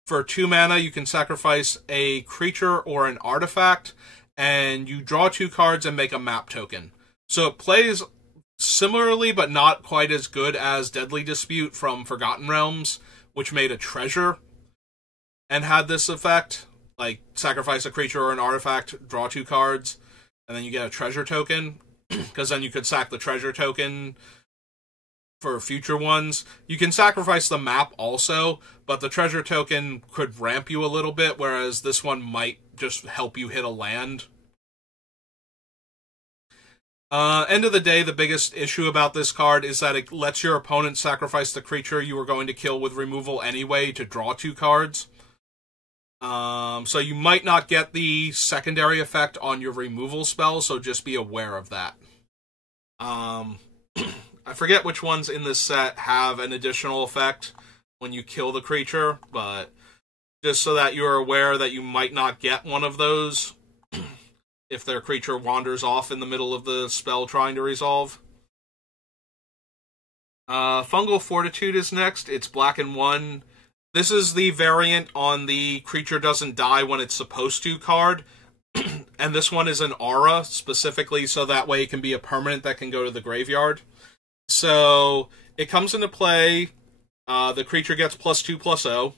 For 2 mana, you can sacrifice a creature or an artifact, and you draw 2 cards and make a map token. So it plays similarly, but not quite as good as Deadly Dispute from Forgotten Realms, which made a treasure and had this effect. Like, sacrifice a creature or an artifact, draw 2 cards, and then you get a treasure token. Because then you could sack the treasure token for future ones. You can sacrifice the map also, but the treasure token could ramp you a little bit, whereas this one might just help you hit a land. End of the day, the biggest issue about this card is that it lets your opponent sacrifice the creature you were going to kill with removal anyway to draw 2 cards. So you might not get the secondary effect on your removal spell, so just be aware of that. I forget which ones in this set have an additional effect when you kill the creature, but just so that you're aware that you might not get one of those if their creature wanders off in the middle of the spell trying to resolve. Fungal Fortitude is next. It's black and 1. This is the variant on the creature doesn't die when it's supposed to card. And this one is an aura, specifically so that way it can be a permanent that can go to the graveyard. So, it comes into play, the creature gets +2/+0,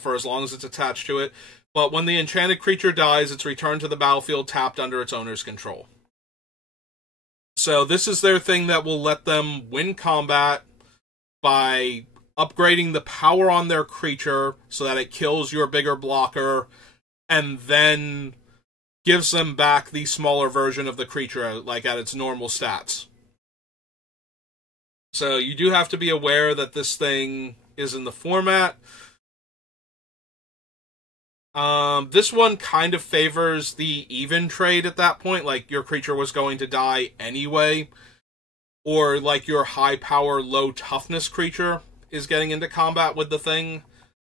for as long as it's attached to it. But when the enchanted creature dies, it's returned to the battlefield tapped under its owner's control. So this is their thing that will let them win combat by upgrading the power on their creature so that it kills your bigger blocker, and then gives them back the smaller version of the creature, like at its normal stats. So you do have to be aware that this thing is in the format. This one kind of favors the even trade at that point, like your creature was going to die anyway, or like your high power, low toughness creature is getting into combat with the thing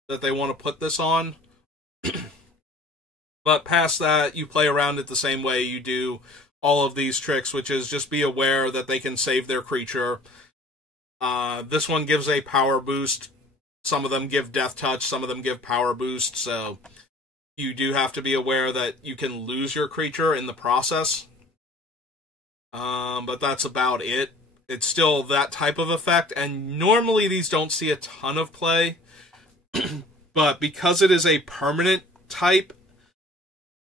that they want to put this on. But past that, you play around it the same way you do all of these tricks, which is just be aware that they can save their creature. This one gives a power boost. Some of them give Death Touch, some of them give power boost, so you do have to be aware that you can lose your creature in the process. But that's about it. It's still that type of effect, and normally these don't see a ton of play. But because it is a permanent type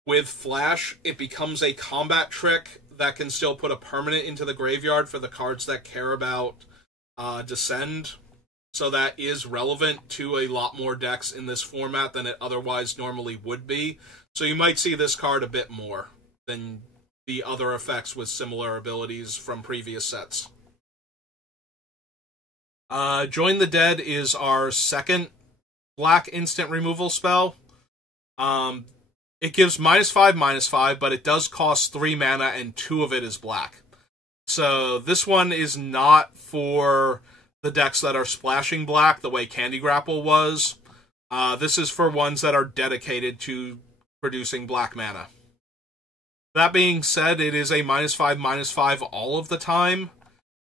with Flash, it becomes a combat trick that can still put a permanent into the graveyard for the cards that care about Descend. So that is relevant to a lot more decks in this format than it otherwise normally would be. So you might see this card a bit more than the other effects with similar abilities from previous sets. Join the Dead is our second black instant removal spell. It gives -5/-5, but it does cost 3 mana, and 2 of it is black. So this one is not for the decks that are splashing black the way Candy Grapple was. This is for ones that are dedicated to producing black mana. That being said, it is a -5/-5 all of the time.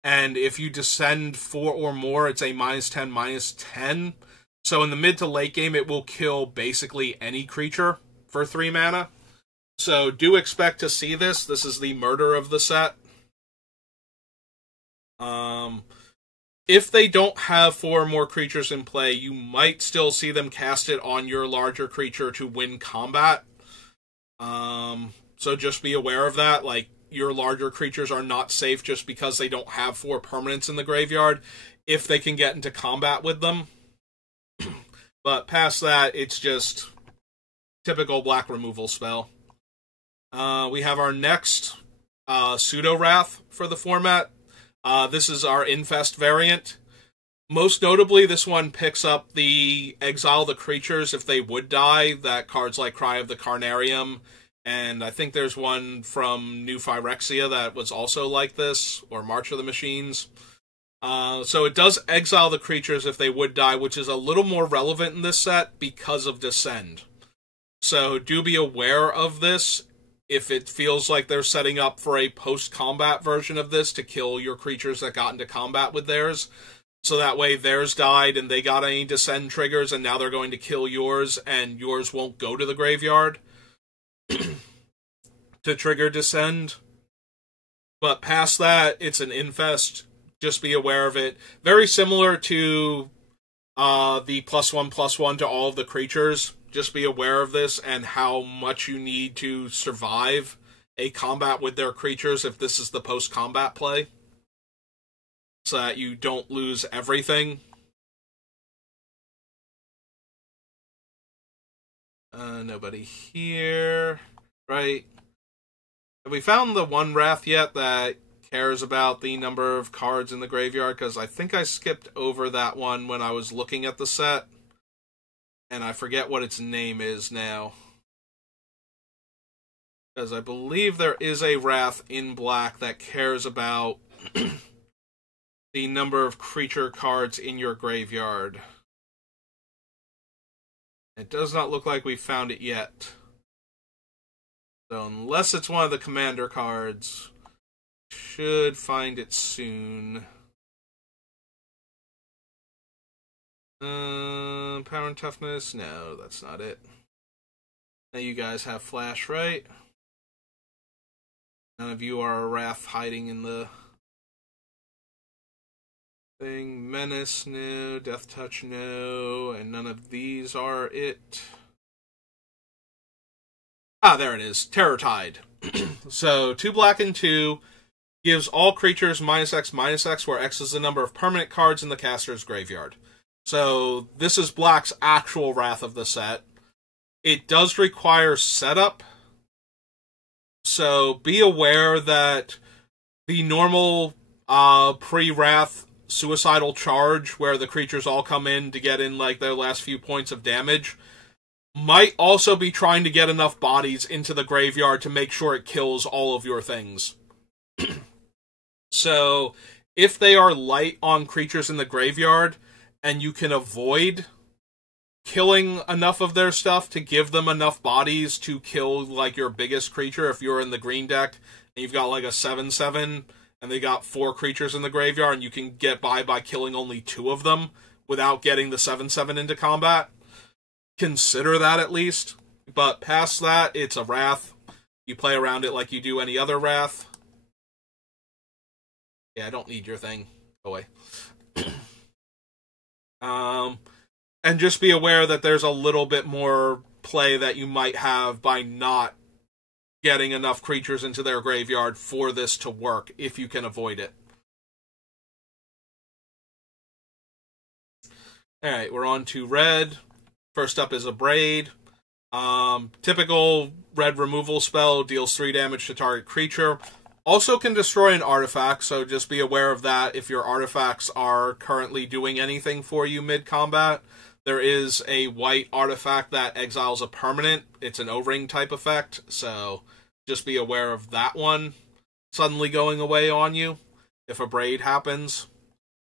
And if you descend 4 or more, it's a -10/-10. So in the mid to late game, it will kill basically any creature for 3 mana. So do expect to see this. This is the murder of the set. If they don't have 4 or more creatures in play, you might still see them cast it on your larger creature to win combat. So just be aware of that. Like, your larger creatures are not safe just because they don't have 4 permanents in the graveyard, if they can get into combat with them. But past that, it's just typical black removal spell. We have our next Pseudo-Wrath for the format. This is our Infest variant. Most notably, this one picks up the Exile the Creatures if they would die, that cards like Cry of the Carnarium, and I think there's one from New Phyrexia that was also like this, or March of the Machines. So it does exile the creatures if they would die, which is a little more relevant in this set because of Descend. So do be aware of this if it feels like they're setting up for a post-combat version of this to kill your creatures that got into combat with theirs. So that way theirs died and they got any Descend triggers and now they're going to kill yours and yours won't go to the graveyard to trigger Descend. But past that, it's an Infest. Just be aware of it. Very similar to the +1/+1 to all of the creatures. Just be aware of this and how much you need to survive a combat with their creatures if this is the post-combat play, so that you don't lose everything. Nobody here. Right. Have we found the one Wrath yet that cares about the number of cards in the graveyard? Because I think I skipped over that one when I was looking at the set. And I forget what its name is now. Because I believe there is a Wrath in black that cares about the number of creature cards in your graveyard. It does not look like we found it yet. So unless it's one of the commander cards, should find it soon. Power and toughness? No, that's not it. Now you guys have flash, right? None of you are a Wrath hiding in the thing. Menace, no. Death Touch, no. And none of these are it. Ah, there it is. Terror Tide. So, 2 black and 2 gives all creatures -X/-X, where X is the number of permanent cards in the caster's graveyard. So, this is black's actual Wrath of the set. It does require setup. So, be aware that the normal pre-Wrath suicidal charge, where the creatures all come in to get in like their last few points of damage, might also be trying to get enough bodies into the graveyard to make sure it kills all of your things. So, if they are light on creatures in the graveyard, and you can avoid killing enough of their stuff to give them enough bodies to kill, like, your biggest creature, if you're in the green deck, and you've got, like, a 7/7, and they got 4 creatures in the graveyard, and you can get by killing only 2 of them without getting the 7/7 into combat, consider that at least. But past that, it's a Wrath. You play around it like you do any other Wrath. Yeah, I don't need your thing. Go away. And just be aware that there's a little bit more play that you might have by not getting enough creatures into their graveyard for this to work, if you can avoid it. Alright, we're on to red. First up is a Braid. Typical red removal spell, deals 3 damage to target creature. Also can destroy an artifact, so just be aware of that if your artifacts are currently doing anything for you mid-combat. There is a white artifact that exiles a permanent. It's an O-ring type effect, so just be aware of that one suddenly going away on you if a braid happens.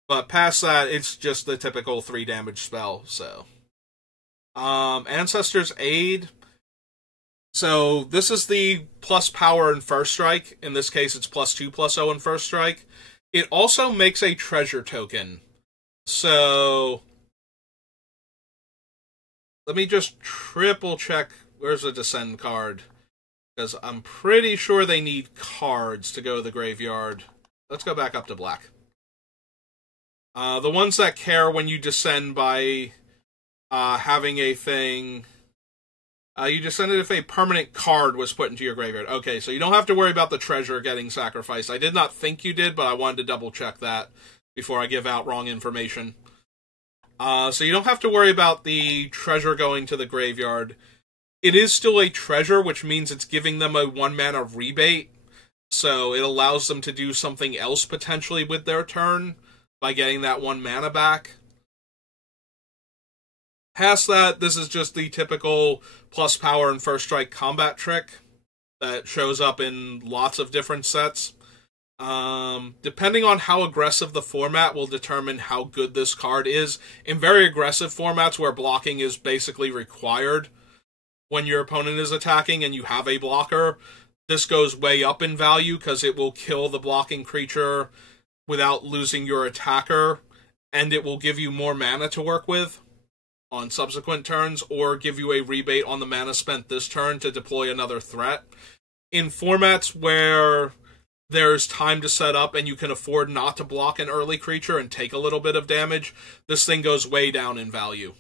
But past that, it's just the typical 3 damage spell, so. Ancestor's Aid. So this is the plus power in first strike. In this case, it's +2/+0 in first strike. It also makes a treasure token. So let me just triple check. Where's the Descend card? Because I'm pretty sure they need cards to go to the graveyard. Let's go back up to black. The ones that care when you descend by having a thing... you descended if a permanent card was put into your graveyard. Okay, so you don't have to worry about the treasure getting sacrificed. I did not think you did, but I wanted to double check that before I give out wrong information. So you don't have to worry about the treasure going to the graveyard. It is still a treasure, which means it's giving them a 1-mana rebate. So it allows them to do something else potentially with their turn by getting that 1 mana back. Past that, this is just the typical plus power and first strike combat trick that shows up in lots of different sets. Depending on how aggressive the format will determine how good this card is. In very aggressive formats where blocking is basically required when your opponent is attacking and you have a blocker, this goes way up in value because it will kill the blocking creature without losing your attacker, and it will give you more mana to work with on subsequent turns, or give you a rebate on the mana spent this turn to deploy another threat. In formats where there's time to set up and you can afford not to block an early creature and take a little bit of damage, this thing goes way down in value.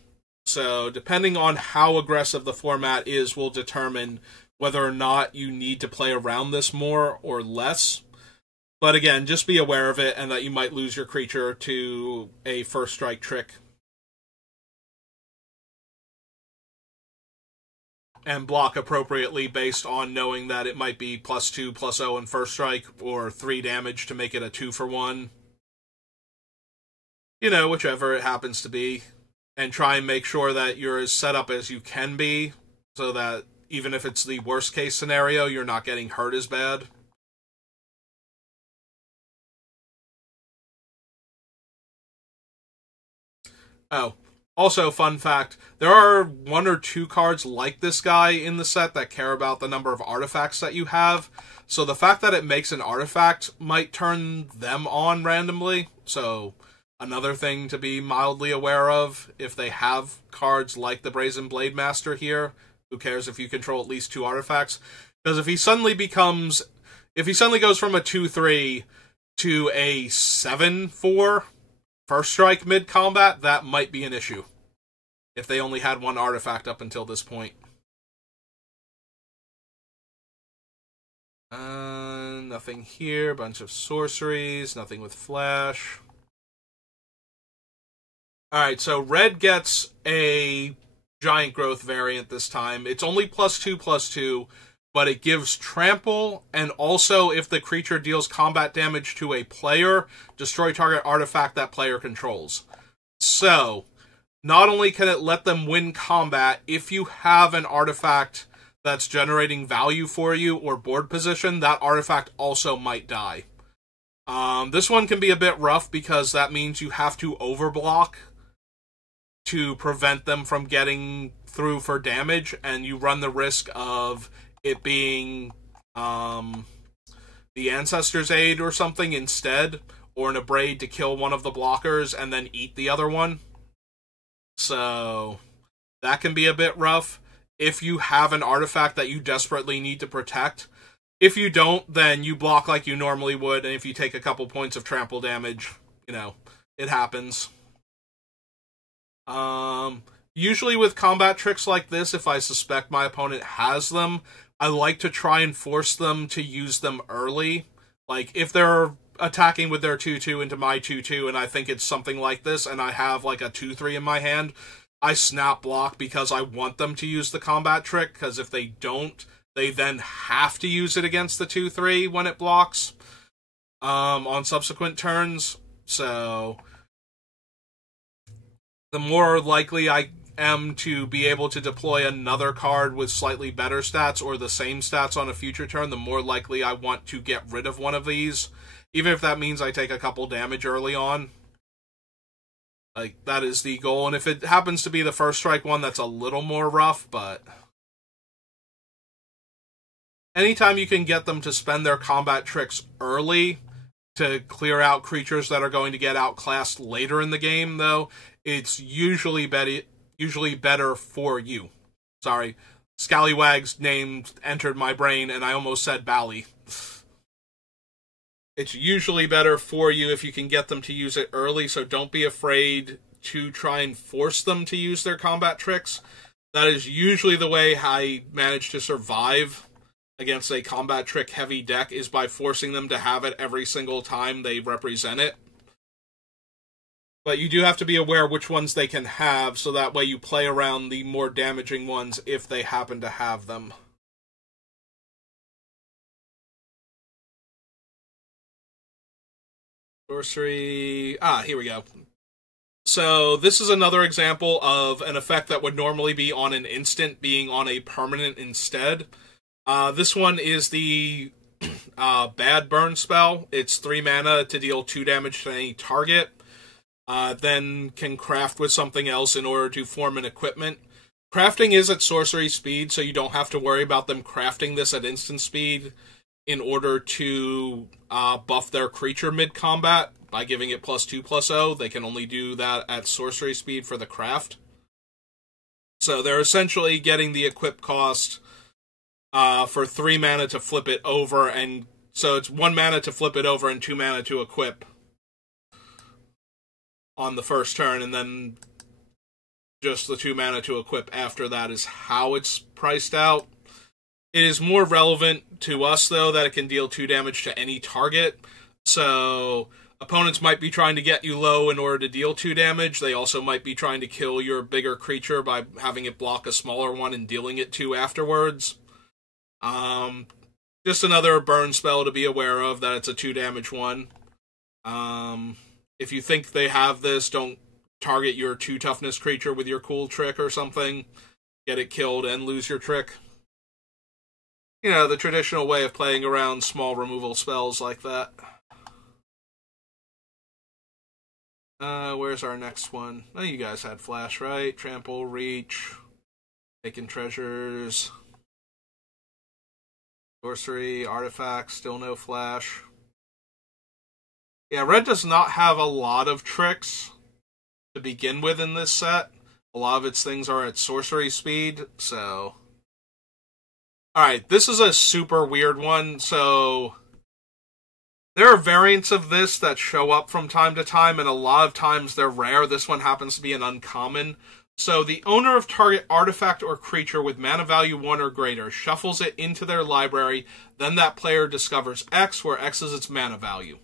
So depending on how aggressive the format is will determine whether or not you need to play around this more or less. But again, just be aware of it and that you might lose your creature to a first strike trick. And block appropriately based on knowing that it might be +2/+0 in first strike, or 3 damage to make it a 2-for-1. You know, whichever it happens to be. And try and make sure that you're as set up as you can be, so that even if it's the worst case scenario, you're not getting hurt as bad. Oh. Also, fun fact, there are 1 or 2 cards like this guy in the set that care about the number of artifacts that you have. So the fact that it makes an artifact might turn them on randomly. So another thing to be mildly aware of if they have cards like the Brazen Blade Master here. Who cares if you control at least 2 artifacts? Because if he suddenly goes from a 2/3 to a 7/4... first strike mid-combat, that might be an issue. If they only had 1 artifact up until this point. Nothing here. Bunch of sorceries. Nothing with flash. Alright, so red gets a giant growth variant this time. It's only +2/+2, but it gives trample, and also if the creature deals combat damage to a player, destroy target artifact that player controls. So, not only can it let them win combat, if you have an artifact that's generating value for you or board position, that artifact also might die. This one can be a bit rough because that means you have to overblock to prevent them from getting through for damage, and you run the risk of it being the Ancestor's Aid or something instead, or an Abrade to kill one of the blockers and then eat the other one. So that can be a bit rough if you have an artifact that you desperately need to protect. If you don't, then you block like you normally would, and if you take a couple points of trample damage, you know, it happens. Usually with combat tricks like this, if I suspect my opponent has them, I like to try and force them to use them early. Like, if they're attacking with their 2/2 into my 2/2, and I think it's something like this, and I have like a 2/3 in my hand, I snap block because I want them to use the combat trick, because if they don't, they then have to use it against the 2/3 when it blocks on subsequent turns. So the more likely I am to be able to deploy another card with slightly better stats or the same stats on a future turn, the more likely I want to get rid of one of these, even if that means I take a couple damage early on. Like, that is the goal, and if it happens to be the first strike one, that's a little more rough, but anytime you can get them to spend their combat tricks early to clear out creatures that are going to get outclassed later in the game, though, it's usually better for you. Sorry, Scallywag's name entered my brain, and I almost said Bally. It's usually better for you if you can get them to use it early, so don't be afraid to try and force them to use their combat tricks. That is usually the way I manage to survive against a combat trick heavy deck, is by forcing them to have it every single time they represent it. But you do have to be aware which ones they can have, so that way you play around the more damaging ones if they happen to have them. Sorcery... here we go. So, this is another example of an effect that would normally be on an instant being on a permanent instead. This one is the Bad Burn spell. It's 3 mana to deal 2 damage to any target. Then can craft with something else in order to form an equipment. Crafting is at sorcery speed, so you don't have to worry about them crafting this at instant speed in order to buff their creature mid-combat by giving it +2/+0. They can only do that at sorcery speed for the craft. So they're essentially getting the equip cost for 3 mana to flip it over, and so it's 1 mana to flip it over and 2 mana to equip on the first turn, and then just the 2 mana to equip after that is how it's priced out. It is more relevant to us, though, that it can deal 2 damage to any target. So opponents might be trying to get you low in order to deal 2 damage. They also might be trying to kill your bigger creature by having it block a smaller one and dealing it 2 afterwards. Just another burn spell to be aware of, that it's a 2 damage one. If you think they have this, don't target your 2 toughness creature with your cool trick or something. Get it killed and lose your trick. You know, the traditional way of playing around small removal spells like that. Where's our next one? Oh, you guys had Flash, right? Trample, Reach, Taken Treasures, Sorcery, Artifacts, still no Flash. Yeah, Red does not have a lot of tricks to begin with in this set. A lot of its things are at sorcery speed, so... Alright, this is a super weird one, so... There are variants of this that show up from time to time, and a lot of times they're rare. This one happens to be an uncommon. So, the owner of target artifact or creature with mana value 1 or greater shuffles it into their library, then that player discovers X, where X is its mana value.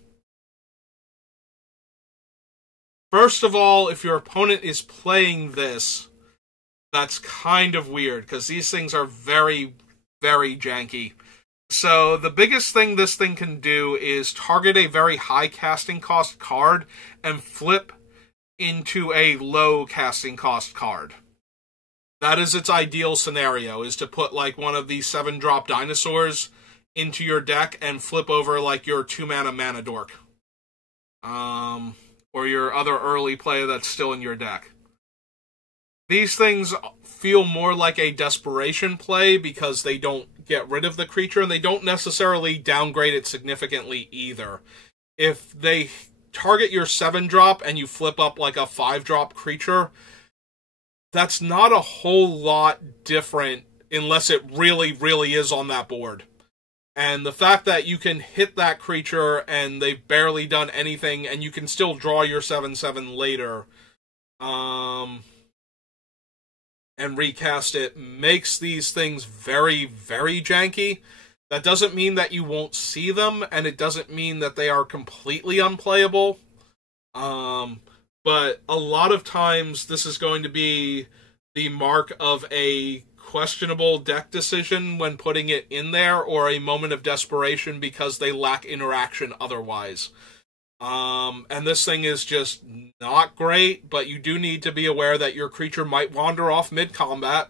First of all, if your opponent is playing this, that's kind of weird, because these things are very, very janky. So the biggest thing this thing can do is target a very high casting cost card and flip into a low casting cost card. That is its ideal scenario, is to put like one of these 7-drop dinosaurs into your deck and flip over like your 2-mana Mana Dork. Or your other early play that's still in your deck. These things feel more like a desperation play because they don't get rid of the creature, and they don't necessarily downgrade it significantly either. If they target your 7-drop and you flip up like a 5-drop creature, that's not a whole lot different unless it really, really is on that board. And the fact that you can hit that creature and they've barely done anything and you can still draw your 7/7 later and recast it makes these things very, very janky. That doesn't mean that you won't see them, and it doesn't mean that they are completely unplayable. But a lot of times this is going to be the mark of a questionable deck decision when putting it in there, or a moment of desperation because they lack interaction otherwise. And this thing is just not great, but you do need to be aware that your creature might wander off mid-combat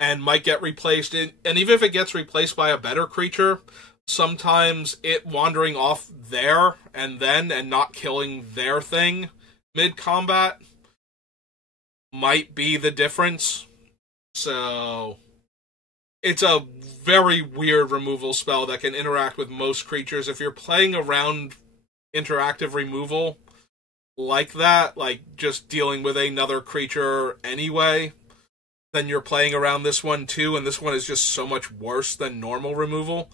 and might get replaced. And even if it gets replaced by a better creature, sometimes it wandering off there and not killing their thing mid-combat might be the difference. So it's a very weird removal spell that can interact with most creatures. If you're playing around interactive removal like that, like just dealing with another creature anyway, then you're playing around this one too, and this one is just so much worse than normal removal.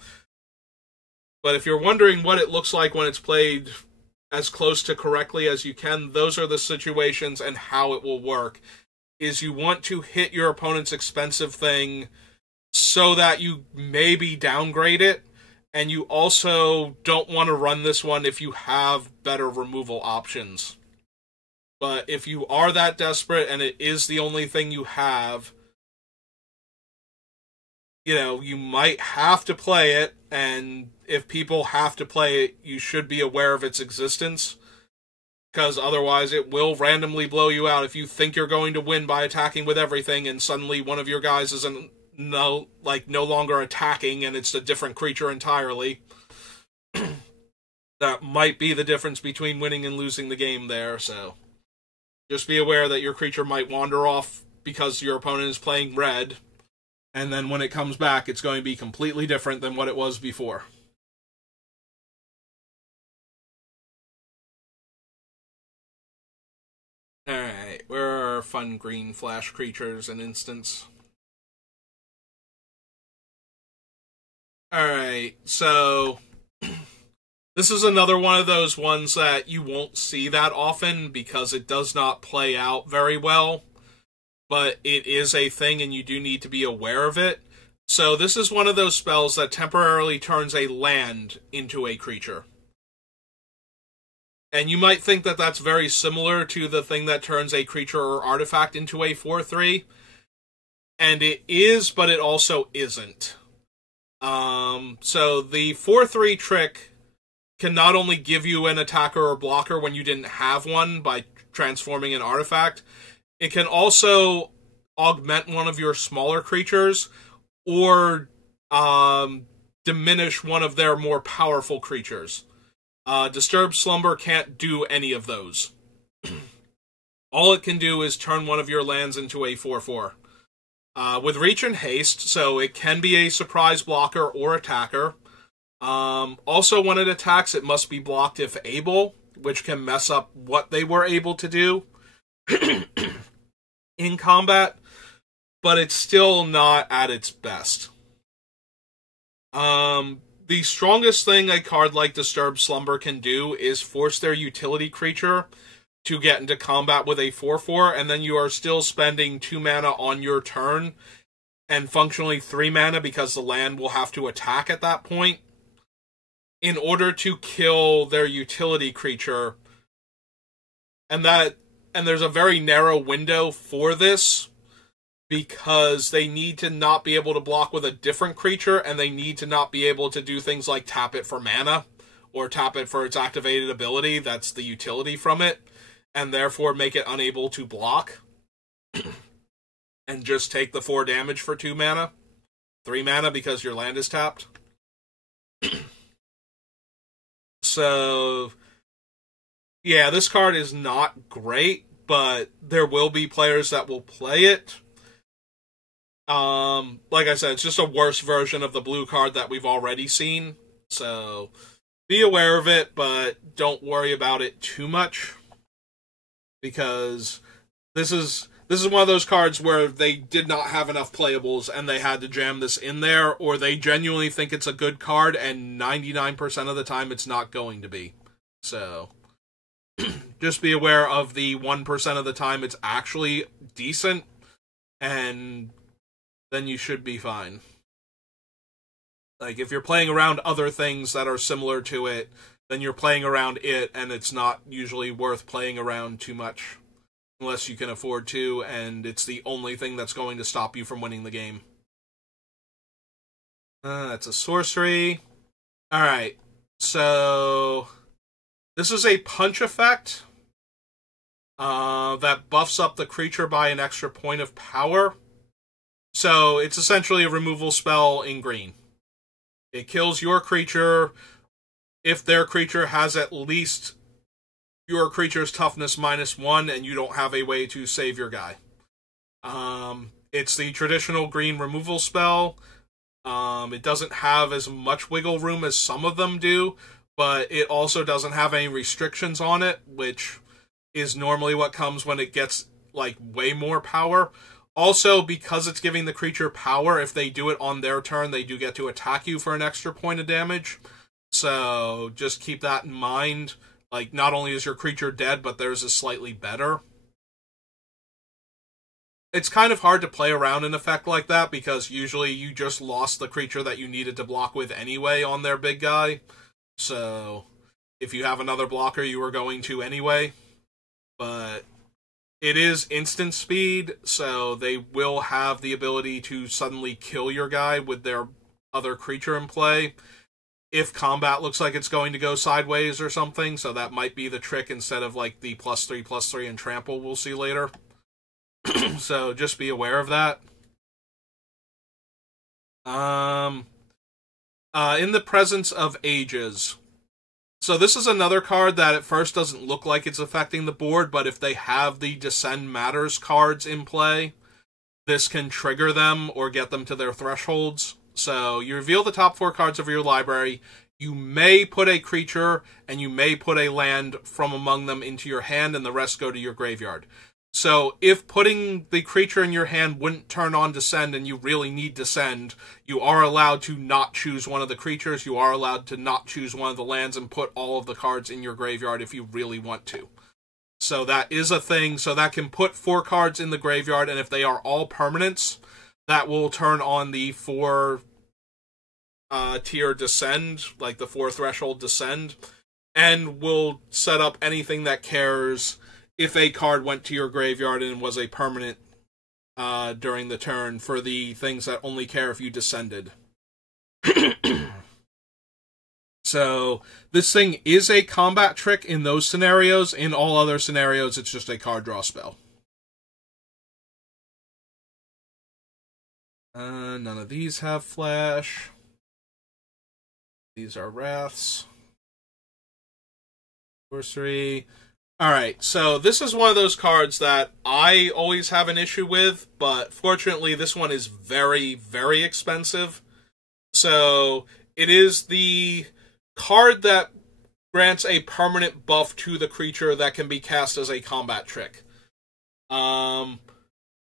But if you're wondering what it looks like when it's played as close to correctly as you can, those are the situations and how it will work. Is you want to hit your opponent's expensive thing so that you maybe downgrade it, and you also don't want to run this one if you have better removal options. But if you are that desperate and it is the only thing you have, you know, you might have to play it, and if people have to play it, you should be aware of its existence, because otherwise it will randomly blow you out. If you think you're going to win by attacking with everything, and suddenly one of your guys isn't no longer attacking and it's a different creature entirely, that might be the difference between winning and losing the game there. So just be aware that your creature might wander off because your opponent is playing red, and then when it comes back it's going to be completely different than what it was before. Alright, where are our fun green flash creatures and instants? Alright, so this is another one of those ones that you won't see that often because it does not play out very well, but it is a thing and you do need to be aware of it. So this is one of those spells that temporarily turns a land into a creature. And you might think that that's very similar to the thing that turns a creature or artifact into a 4/3. And it is, but it also isn't. So the 4/3 trick can not only give you an attacker or blocker when you didn't have one by transforming an artifact, it can also augment one of your smaller creatures or diminish one of their more powerful creatures. Disturbed Slumber can't do any of those. All it can do is turn one of your lands into a 4/4. With Reach and Haste, so it can be a surprise blocker or attacker. Also, when it attacks, it must be blocked if able, which can mess up what they were able to do in combat, but it's still not at its best. The strongest thing a card like Disturbed Slumber can do is force their utility creature to get into combat with a 4/4, and then you are still spending 2 mana on your turn, and functionally 3 mana because the land will have to attack at that point, in order to kill their utility creature. And there's a very narrow window for this, because they need to not be able to block with a different creature, and they need to not be able to do things like tap it for mana, or tap it for its activated ability, that's the utility from it, and therefore make it unable to block, and just take the 4 damage for 2 mana, 3 mana because your land is tapped. So, yeah, this card is not great, but there will be players that will play it. Like I said, it's just a worse version of the blue card that we've already seen, so be aware of it, but don't worry about it too much, because this is one of those cards where they did not have enough playables and they had to jam this in there, or they genuinely think it's a good card and 99% of the time it's not going to be. So just be aware of the 1% of the time it's actually decent, and then you should be fine. Like, if you're playing around other things that are similar to it, then you're playing around it, and it's not usually worth playing around too much. unless you can afford to, and it's the only thing that's going to stop you from winning the game. That's a sorcery. Alright, so this is a punch effect that buffs up the creature by an extra point of power. So it's essentially a removal spell in green. It kills your creature if their creature has at least your creature's toughness -1 and you don't have a way to save your guy. It's the traditional green removal spell. It doesn't have as much wiggle room as some of them do, but it also doesn't have any restrictions on it, which is normally what comes when it gets, like, way more power. Also, because it's giving the creature power, if they do it on their turn, they do get to attack you for an extra point of damage. So, just keep that in mind. Like, not only is your creature dead, but theirs is slightly better. It's kind of hard to play around an effect like that, because usually you just lost the creature that you needed to block with anyway on their big guy. So, if you have another blocker, you are going to anyway. But it is instant speed, so they will have the ability to suddenly kill your guy with their other creature in play if combat looks like it's going to go sideways or something. So that might be the trick instead of, like, the +3/+3 and trample we'll see later. So just be aware of that. In the Presence of Ages. So this is another card that at first doesn't look like it's affecting the board, but if they have the Descend Matters cards in play, this can trigger them or get them to their thresholds. So you reveal the top 4 cards of your library. You may put a creature and you may put a land from among them into your hand, and the rest go to your graveyard. So if putting the creature in your hand wouldn't turn on Descend and you really need Descend, you are allowed to not choose one of the creatures, you are allowed to not choose one of the lands and put all of the cards in your graveyard if you really want to. So that is a thing, so that can put 4 cards in the graveyard, and if they are all permanents, that will turn on the 4 tier Descend, like the 4 threshold Descend, and will set up anything that cares if a card went to your graveyard and was a permanent during the turn, for the things that only care if you descended. So, this thing is a combat trick in those scenarios. In all other scenarios, it's just a card draw spell. None of these have flash. These are Wraths. Sorcery. Alright, so this is one of those cards that I always have an issue with, but fortunately this one is very, very expensive. So, it is the card that grants a permanent buff to the creature that can be cast as a combat trick.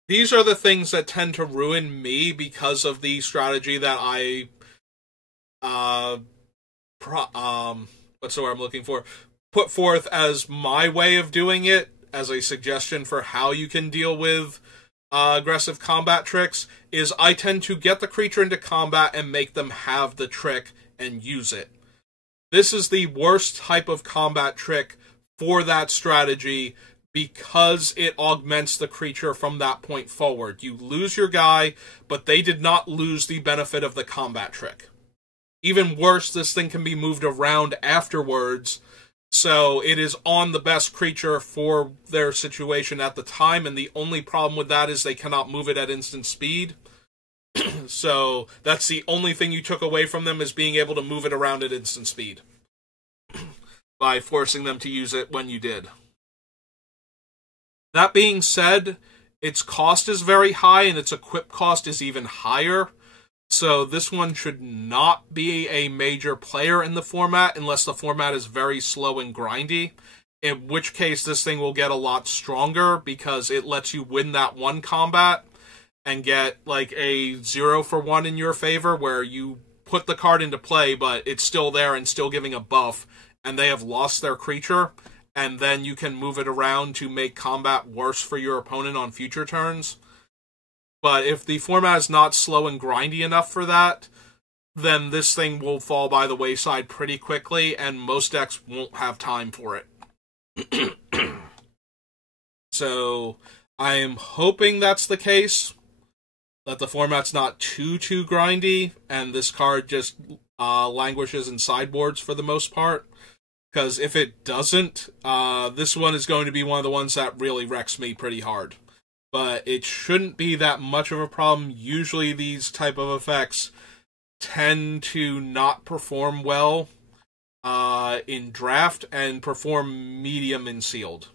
These are the things that tend to ruin me because of the strategy that I... what's the word I'm looking for? Put forth as my way of doing it, as a suggestion for how you can deal with aggressive combat tricks, is I tend to get the creature into combat and make them have the trick and use it. This is the worst type of combat trick for that strategy because it augments the creature from that point forward. You lose your guy, but they did not lose the benefit of the combat trick. Even worse, this thing can be moved around afterwards, so it is on the best creature for their situation at the time, and the only problem with that is they cannot move it at instant speed. So that's the only thing you took away from them, is being able to move it around at instant speed. By forcing them to use it when you did. That being said, its cost is very high, and its equip cost is even higher. So this one should not be a major player in the format unless the format is very slow and grindy, in which case this thing will get a lot stronger because it lets you win that one combat and get like a 0-for-1 in your favor where you put the card into play but it's still there and still giving a buff and they have lost their creature, and then you can move it around to make combat worse for your opponent on future turns. But if the format is not slow and grindy enough for that, then this thing will fall by the wayside pretty quickly, and most decks won't have time for it. So I am hoping that's the case, that the format's not too grindy, and this card just languishes in sideboards for the most part. Because if it doesn't, this one is going to be one of the ones that really wrecks me pretty hard. But it shouldn't be that much of a problem. Usually these type of effects tend to not perform well in draft and perform medium in sealed.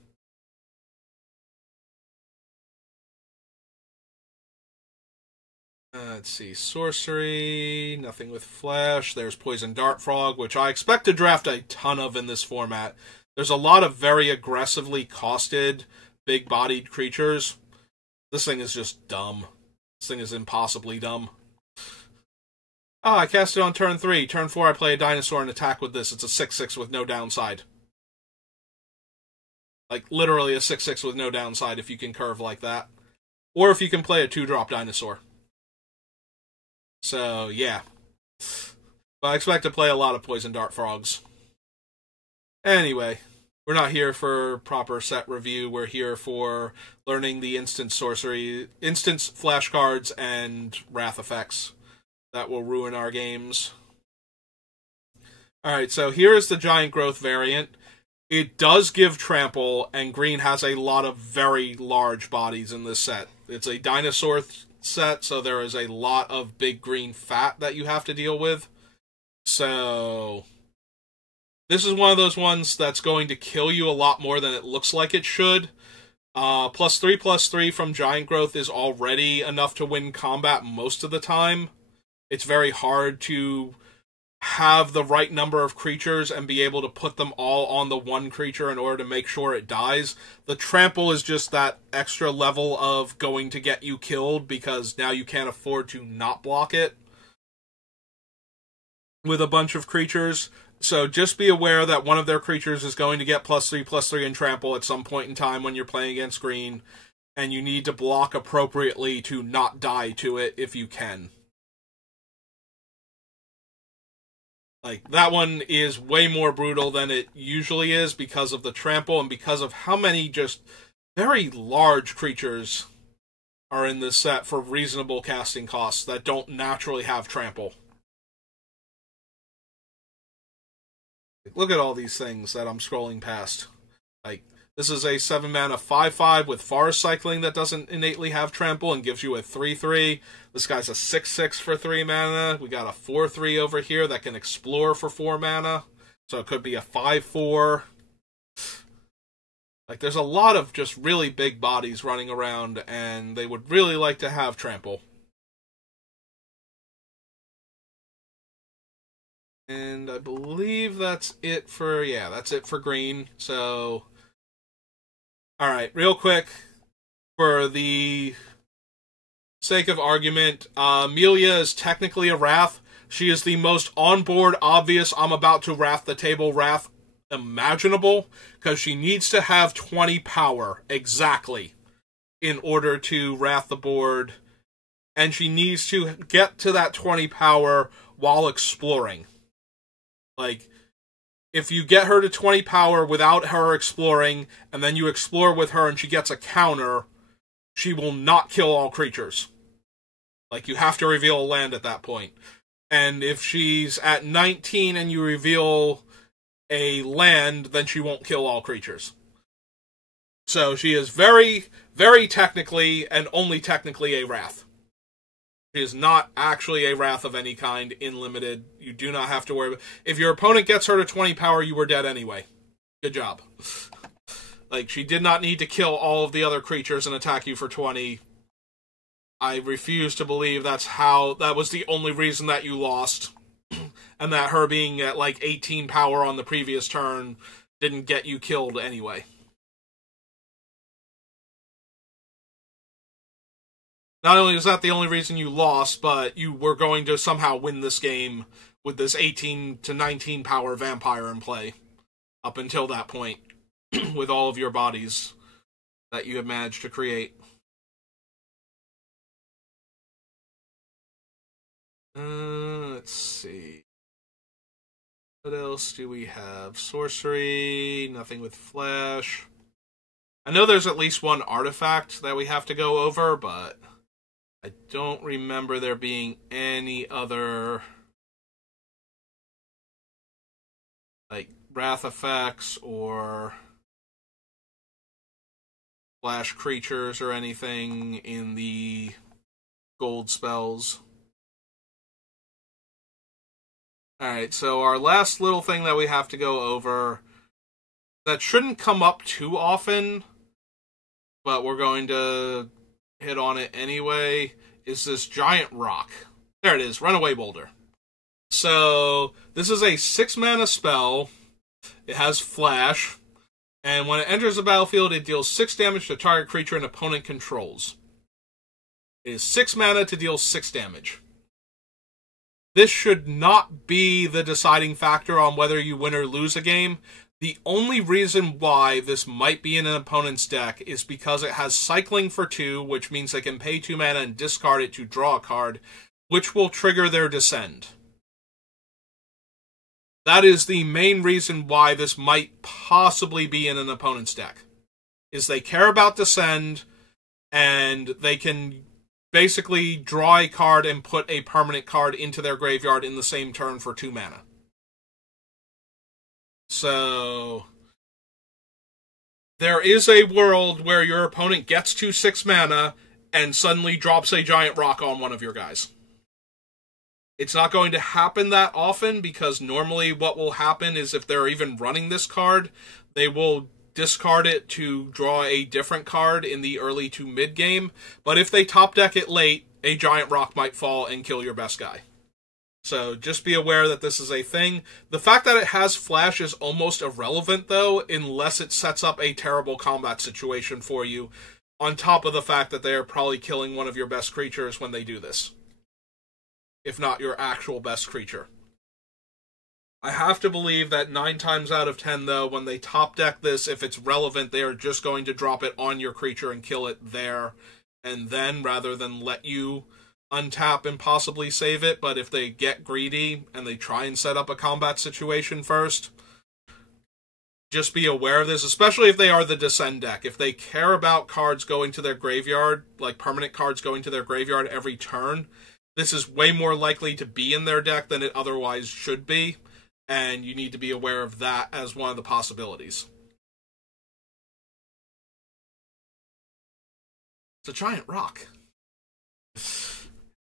Let's see, sorcery, nothing with flash. There's Poison Dart Frog, which I expect to draft a ton of in this format. There's a lot of very aggressively costed, big-bodied creatures. This thing is just dumb. This thing is impossibly dumb. Ah, I cast it on turn 3. Turn 4, I play a dinosaur and attack with this. It's a 6/6 with no downside. Like, literally a 6/6 with no downside if you can curve like that. Or if you can play a 2-drop dinosaur. So, yeah. But I expect to play a lot of Poison Dart Frogs. Anyway, we're not here for proper set review. We're here for learning the instant sorcery, instant flashcards, and wrath effects that will ruin our games. Alright, so here is the Giant Growth variant. It does give trample, and green has a lot of very large bodies in this set. It's a dinosaur set, so there is a lot of big green fat that you have to deal with. So this is one of those ones that's going to kill you a lot more than it looks like it should. +3/+3 from Giant Growth is already enough to win combat most of the time. It's very hard to have the right number of creatures and be able to put them all on the one creature in order to make sure it dies. The trample is just that extra level of going to get you killed because now you can't afford to not block it with a bunch of creatures. So just be aware that one of their creatures is going to get +3/+3 in trample at some point in time when you're playing against green, and you need to block appropriately to not die to it if you can. Like, that one is way more brutal than it usually is because of the trample and because of how many just very large creatures are in this set for reasonable casting costs that don't naturally have trample. Look at all these things that I'm scrolling past. Like, this is a 7-mana 5/5 with Forest Cycling that doesn't innately have trample and gives you a 3/3. This guy's a 6/6 for 3 mana. We got a 4/3 over here that can explore for 4 mana. So it could be a 5/4. Like, there's a lot of just really big bodies running around, and they would really like to have trample. And I believe that's it for, yeah, that's it for green. So, alright, real quick, for the sake of argument, Amelia is technically a Wrath. She is the most on-board, obvious, I'm about to Wrath the table Wrath imaginable, because she needs to have 20 power, exactly, in order to Wrath the board, and she needs to get to that 20 power while exploring. Like, if you get her to 20 power without her exploring, and then you explore with her and she gets a counter, she will not kill all creatures. Like, you have to reveal a land at that point. And if she's at 19 and you reveal a land, then she won't kill all creatures. So she is very, very technically, and only technically, a Wrath. She is not actually a Wrath of any kind in Limited. You do not have to worry about. If your opponent gets her to 20 power, you were dead anyway. Good job. Like, she did not need to kill all of the other creatures and attack you for 20. I refuse to believe that was the only reason that you lost. And that her being at like 18 power on the previous turn didn't get you killed anyway. Not only is that the only reason you lost, but you were going to somehow win this game with this 18 to 19 power vampire in play. Up until that point. With all of your bodies that you have managed to create. Let's see. What else do we have? Sorcery, nothing with flash. I know there's at least one artifact that we have to go over, but I don't remember there being any other, like, wrath effects or flash creatures or anything in the gold spells. Alright, so our last little thing that we have to go over that shouldn't come up too often, but we're going to hit on it anyway, is this giant rock. There it is, Runaway Boulder. So, this is a 6-mana spell. It has flash, and when it enters the battlefield, it deals 6 damage to target creature an opponent controls. It is 6 mana to deal 6 damage. This should not be the deciding factor on whether you win or lose a game. The only reason why this might be in an opponent's deck is because it has cycling for 2, which means they can pay 2 mana and discard it to draw a card, which will trigger their Descend. That is the main reason why this might possibly be in an opponent's deck. Is they care about Descend, and they can basically draw a card and put a permanent card into their graveyard in the same turn for 2 mana. So, there is a world where your opponent gets to 6 mana and suddenly drops a giant rock on one of your guys. It's not going to happen that often, because normally what will happen is if they're even running this card, they will discard it to draw a different card in the early to mid game. But if they top deck it late, a giant rock might fall and kill your best guy. So just be aware that this is a thing. The fact that it has flash is almost irrelevant, though, unless it sets up a terrible combat situation for you, on top of the fact that they are probably killing one of your best creatures when they do this. If not your actual best creature. I have to believe that 9 times out of 10, though, when they top deck this, if it's relevant, they are just going to drop it on your creature and kill it there and then, rather than let you untap and possibly save it. But if they get greedy and they try and set up a combat situation first, just be aware of this, especially if they are the Descend deck. If they care about cards going to their graveyard, like permanent cards going to their graveyard every turn, this is way more likely to be in their deck than it otherwise should be, and you need to be aware of that as one of the possibilities. It's a giant rock.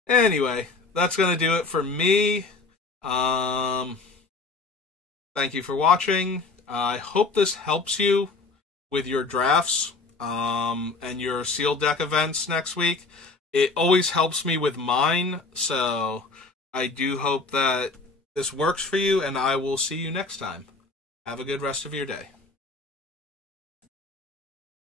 Anyway, that's going to do it for me. Thank you for watching. I hope this helps you with your drafts and your sealed deck events next week. It always helps me with mine, so I do hope that this works for you, and I will see you next time. Have a good rest of your day.